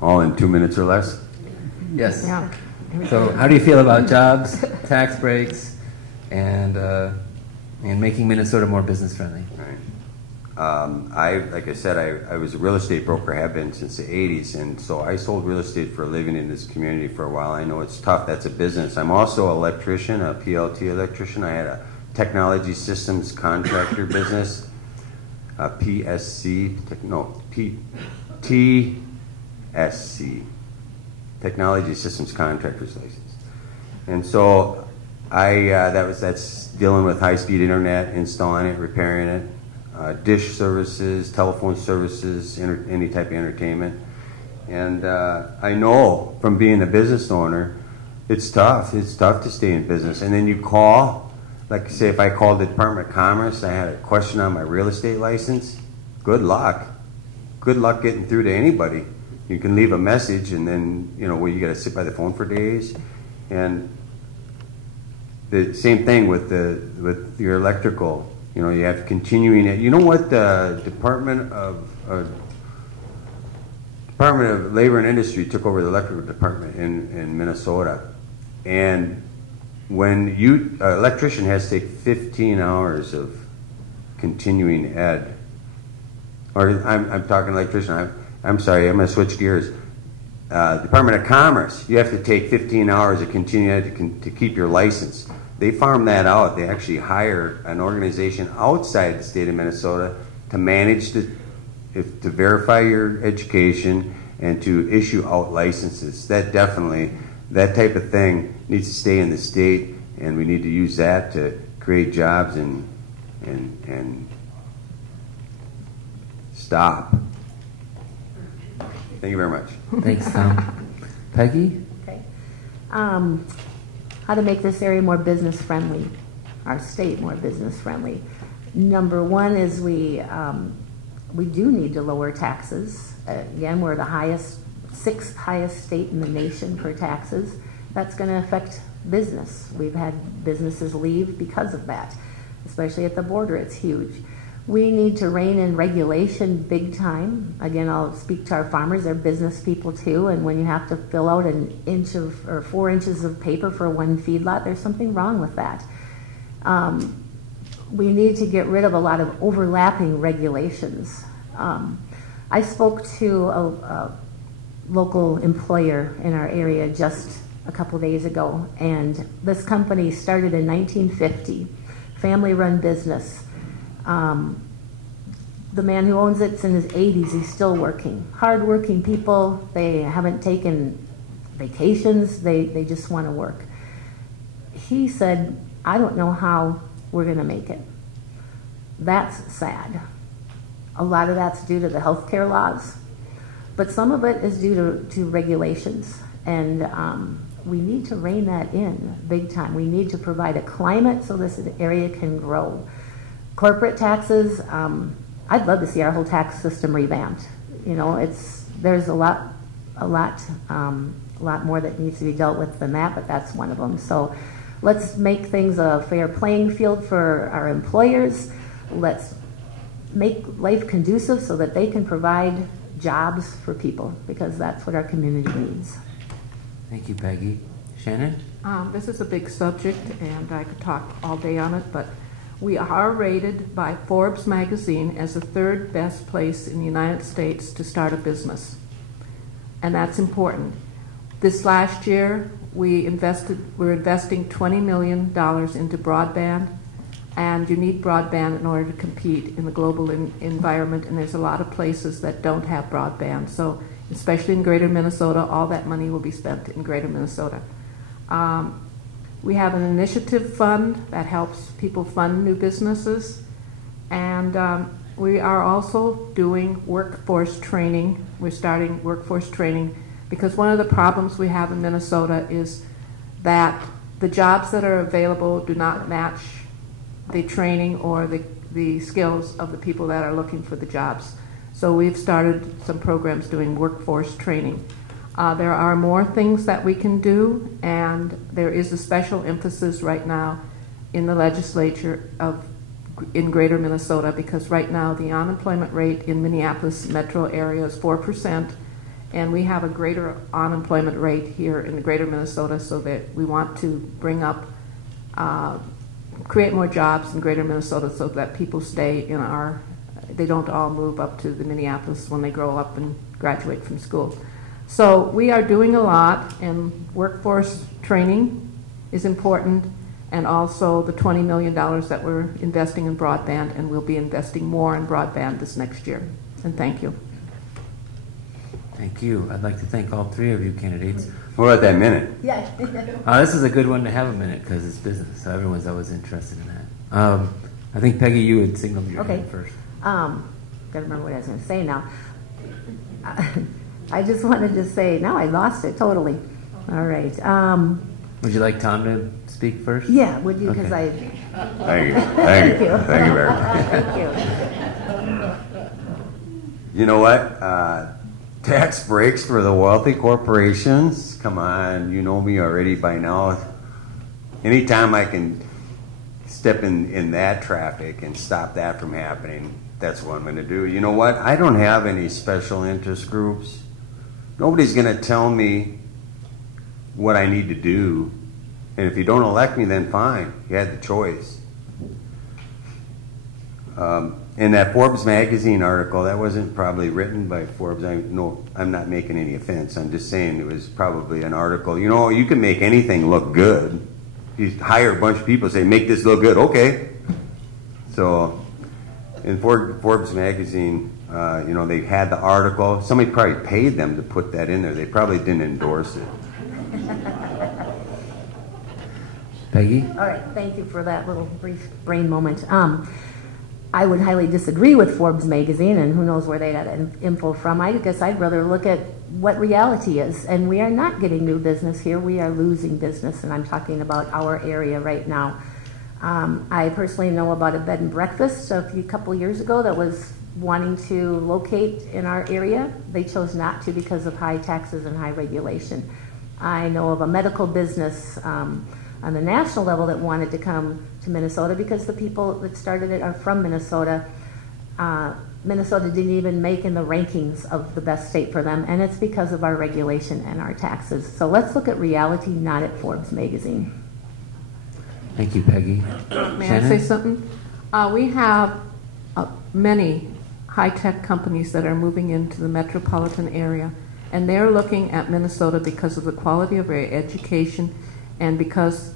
All in 2 minutes or less? Yes. Yeah. So how do you feel about jobs, tax breaks, and making Minnesota more business friendly? Right. Like I said, I was a real estate broker, have been since the 80s, and so I sold real estate for a living in this community for a while. I know it's tough. That's a business. I'm also an electrician, a PLT electrician. I had a technology systems contractor business, a TSC, technology systems contractor's license. And so that's dealing with high-speed internet, installing it, repairing it, dish services, telephone services, any type of entertainment. And I know from being a business owner, it's tough. It's tough to stay in business. And then you call, like say if I called the Department of Commerce, I had a question on my real estate license, good luck. Good luck getting through to anybody. You can leave a message and then, you got to sit by the phone for days. And the same thing with your electrical. You have continuing it. You know what the Department of Labor and Industry took over the electrical department in Minnesota, and when electrician has to take 15 hours of continuing ed, or I'm talking electrician. I'm sorry, I'm going to switch gears. Department of Commerce, you have to take 15 hours of continuing ed to keep your license. They farm that out. They actually hire an organization outside the state of Minnesota to manage to verify your education and to issue out licenses. That type of thing needs to stay in the state, and we need to use that to create jobs and stop. Thank you very much. Thanks, Tom. Peggy? Okay. How to make this area more business friendly, our state more business friendly. Number one is we do need to lower taxes. Again, we're the sixth highest state in the nation for taxes. That's going to affect business. We've had businesses leave because of that, especially at the border. It's huge. We need to rein in regulation big time. Again, I'll speak to our farmers. They're business people too, and when you have to fill out an inch or 4 inches of paper for one feedlot, there's something wrong with that. We need to get rid of a lot of overlapping regulations. I spoke to a local employer in our area just a couple days ago, and this company started in 1950, family-run business. The man who owns it's in his 80s. He's still working. Hard-working people. They haven't taken vacations. They just want to work. He said, I don't know how we're going to make it. That's sad. A lot of that's due to the healthcare laws, but some of it is due to regulations, and we need to rein that in big time. We need to provide a climate so this area can grow. Corporate taxes, I'd love to see our whole tax system revamped. You know, there's a lot more that needs to be dealt with than that, but that's one of them. So let's make things a fair playing field for our employers. Let's make life conducive so that they can provide jobs for people, because that's what our community needs. Thank you, Peggy. Shannon? This is a big subject, and I could talk all day on it, but we are rated by Forbes magazine as the 3rd best place in the United States to start a business, and that's important. This last year, we're investing $20 million into broadband, and you need broadband in order to compete in the global environment, and there's a lot of places that don't have broadband. So especially in Greater Minnesota, all that money will be spent in Greater Minnesota. We have an initiative fund that helps people fund new businesses, and we are also doing workforce training. We're starting workforce training because one of the problems we have in Minnesota is that the jobs that are available do not match the training or the skills of the people that are looking for the jobs. So we've started some programs doing workforce training. There are more things that we can do, and there is a special emphasis right now in the legislature in Greater Minnesota, because right now the unemployment rate in Minneapolis metro area is 4%, and we have a greater unemployment rate here in the Greater Minnesota, so that we want to bring up, create more jobs in Greater Minnesota so that people stay in they don't all move up to the Minneapolis when they grow up and graduate from school. So we are doing a lot, and workforce training is important, and also the $20 million that we're investing in broadband, and we'll be investing more in broadband this next year. And thank you. Thank you. I'd like to thank all 3 of you candidates. What about that minute? Yeah. This is a good one to have a minute because it's business, so everyone's always interested in that. I think, Peggy, you had signaled your hand first. Gotta remember what I was going to say now. I just wanted to say, now I lost it totally. All right. Would you like Tom to speak first? Yeah, would you? Because Okay. Thank you. Thank you. Thank you very much. Thank you. You know what? Tax breaks for the wealthy corporations. Come on, you know me already by now. Anytime I can step in that traffic and stop that from happening, that's what I'm going to do. You know what? I don't have any special interest groups. Nobody's going to tell me what I need to do. And if you don't elect me, then fine. You had the choice. In that Forbes magazine article, that wasn't probably written by Forbes. I'm not making any offense. I'm just saying it was probably an article. You know, you can make anything look good. you hire a bunch of people, say, make this look good, okay. So, in Forbes magazine, you know, they had the article. Somebody probably paid them to put that in there. They probably didn't endorse it. Peggy? All right, thank you for that little brief brain moment. I would highly disagree with Forbes magazine, and who knows where they got that info from. I guess I'd rather look at what reality is, and we are not getting new business here. We are losing business, and I'm talking about our area right now. I personally know about a bed and breakfast a couple years ago that was wanting to locate in our area. They chose not to because of high taxes and high regulation. I know of a medical business on the national level that wanted to come to Minnesota because the people that started it are from Minnesota. Minnesota didn't even make in the rankings of the best state for them, and it's because of our regulation and our taxes. So let's look at reality, not at Forbes magazine. Thank you, Peggy. May Shannon? I say something? We have many high-tech companies that are moving into the metropolitan area, and they're looking at Minnesota because of the quality of our education and because,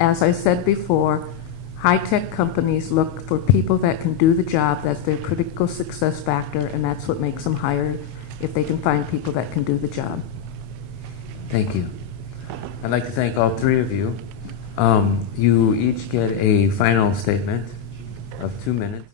as I said before, high-tech companies look for people that can do the job. That's their critical success factor, and that's what makes them hired, if they can find people that can do the job. Thank you. I'd like to thank all three of you. You each get a final statement of 2 minutes.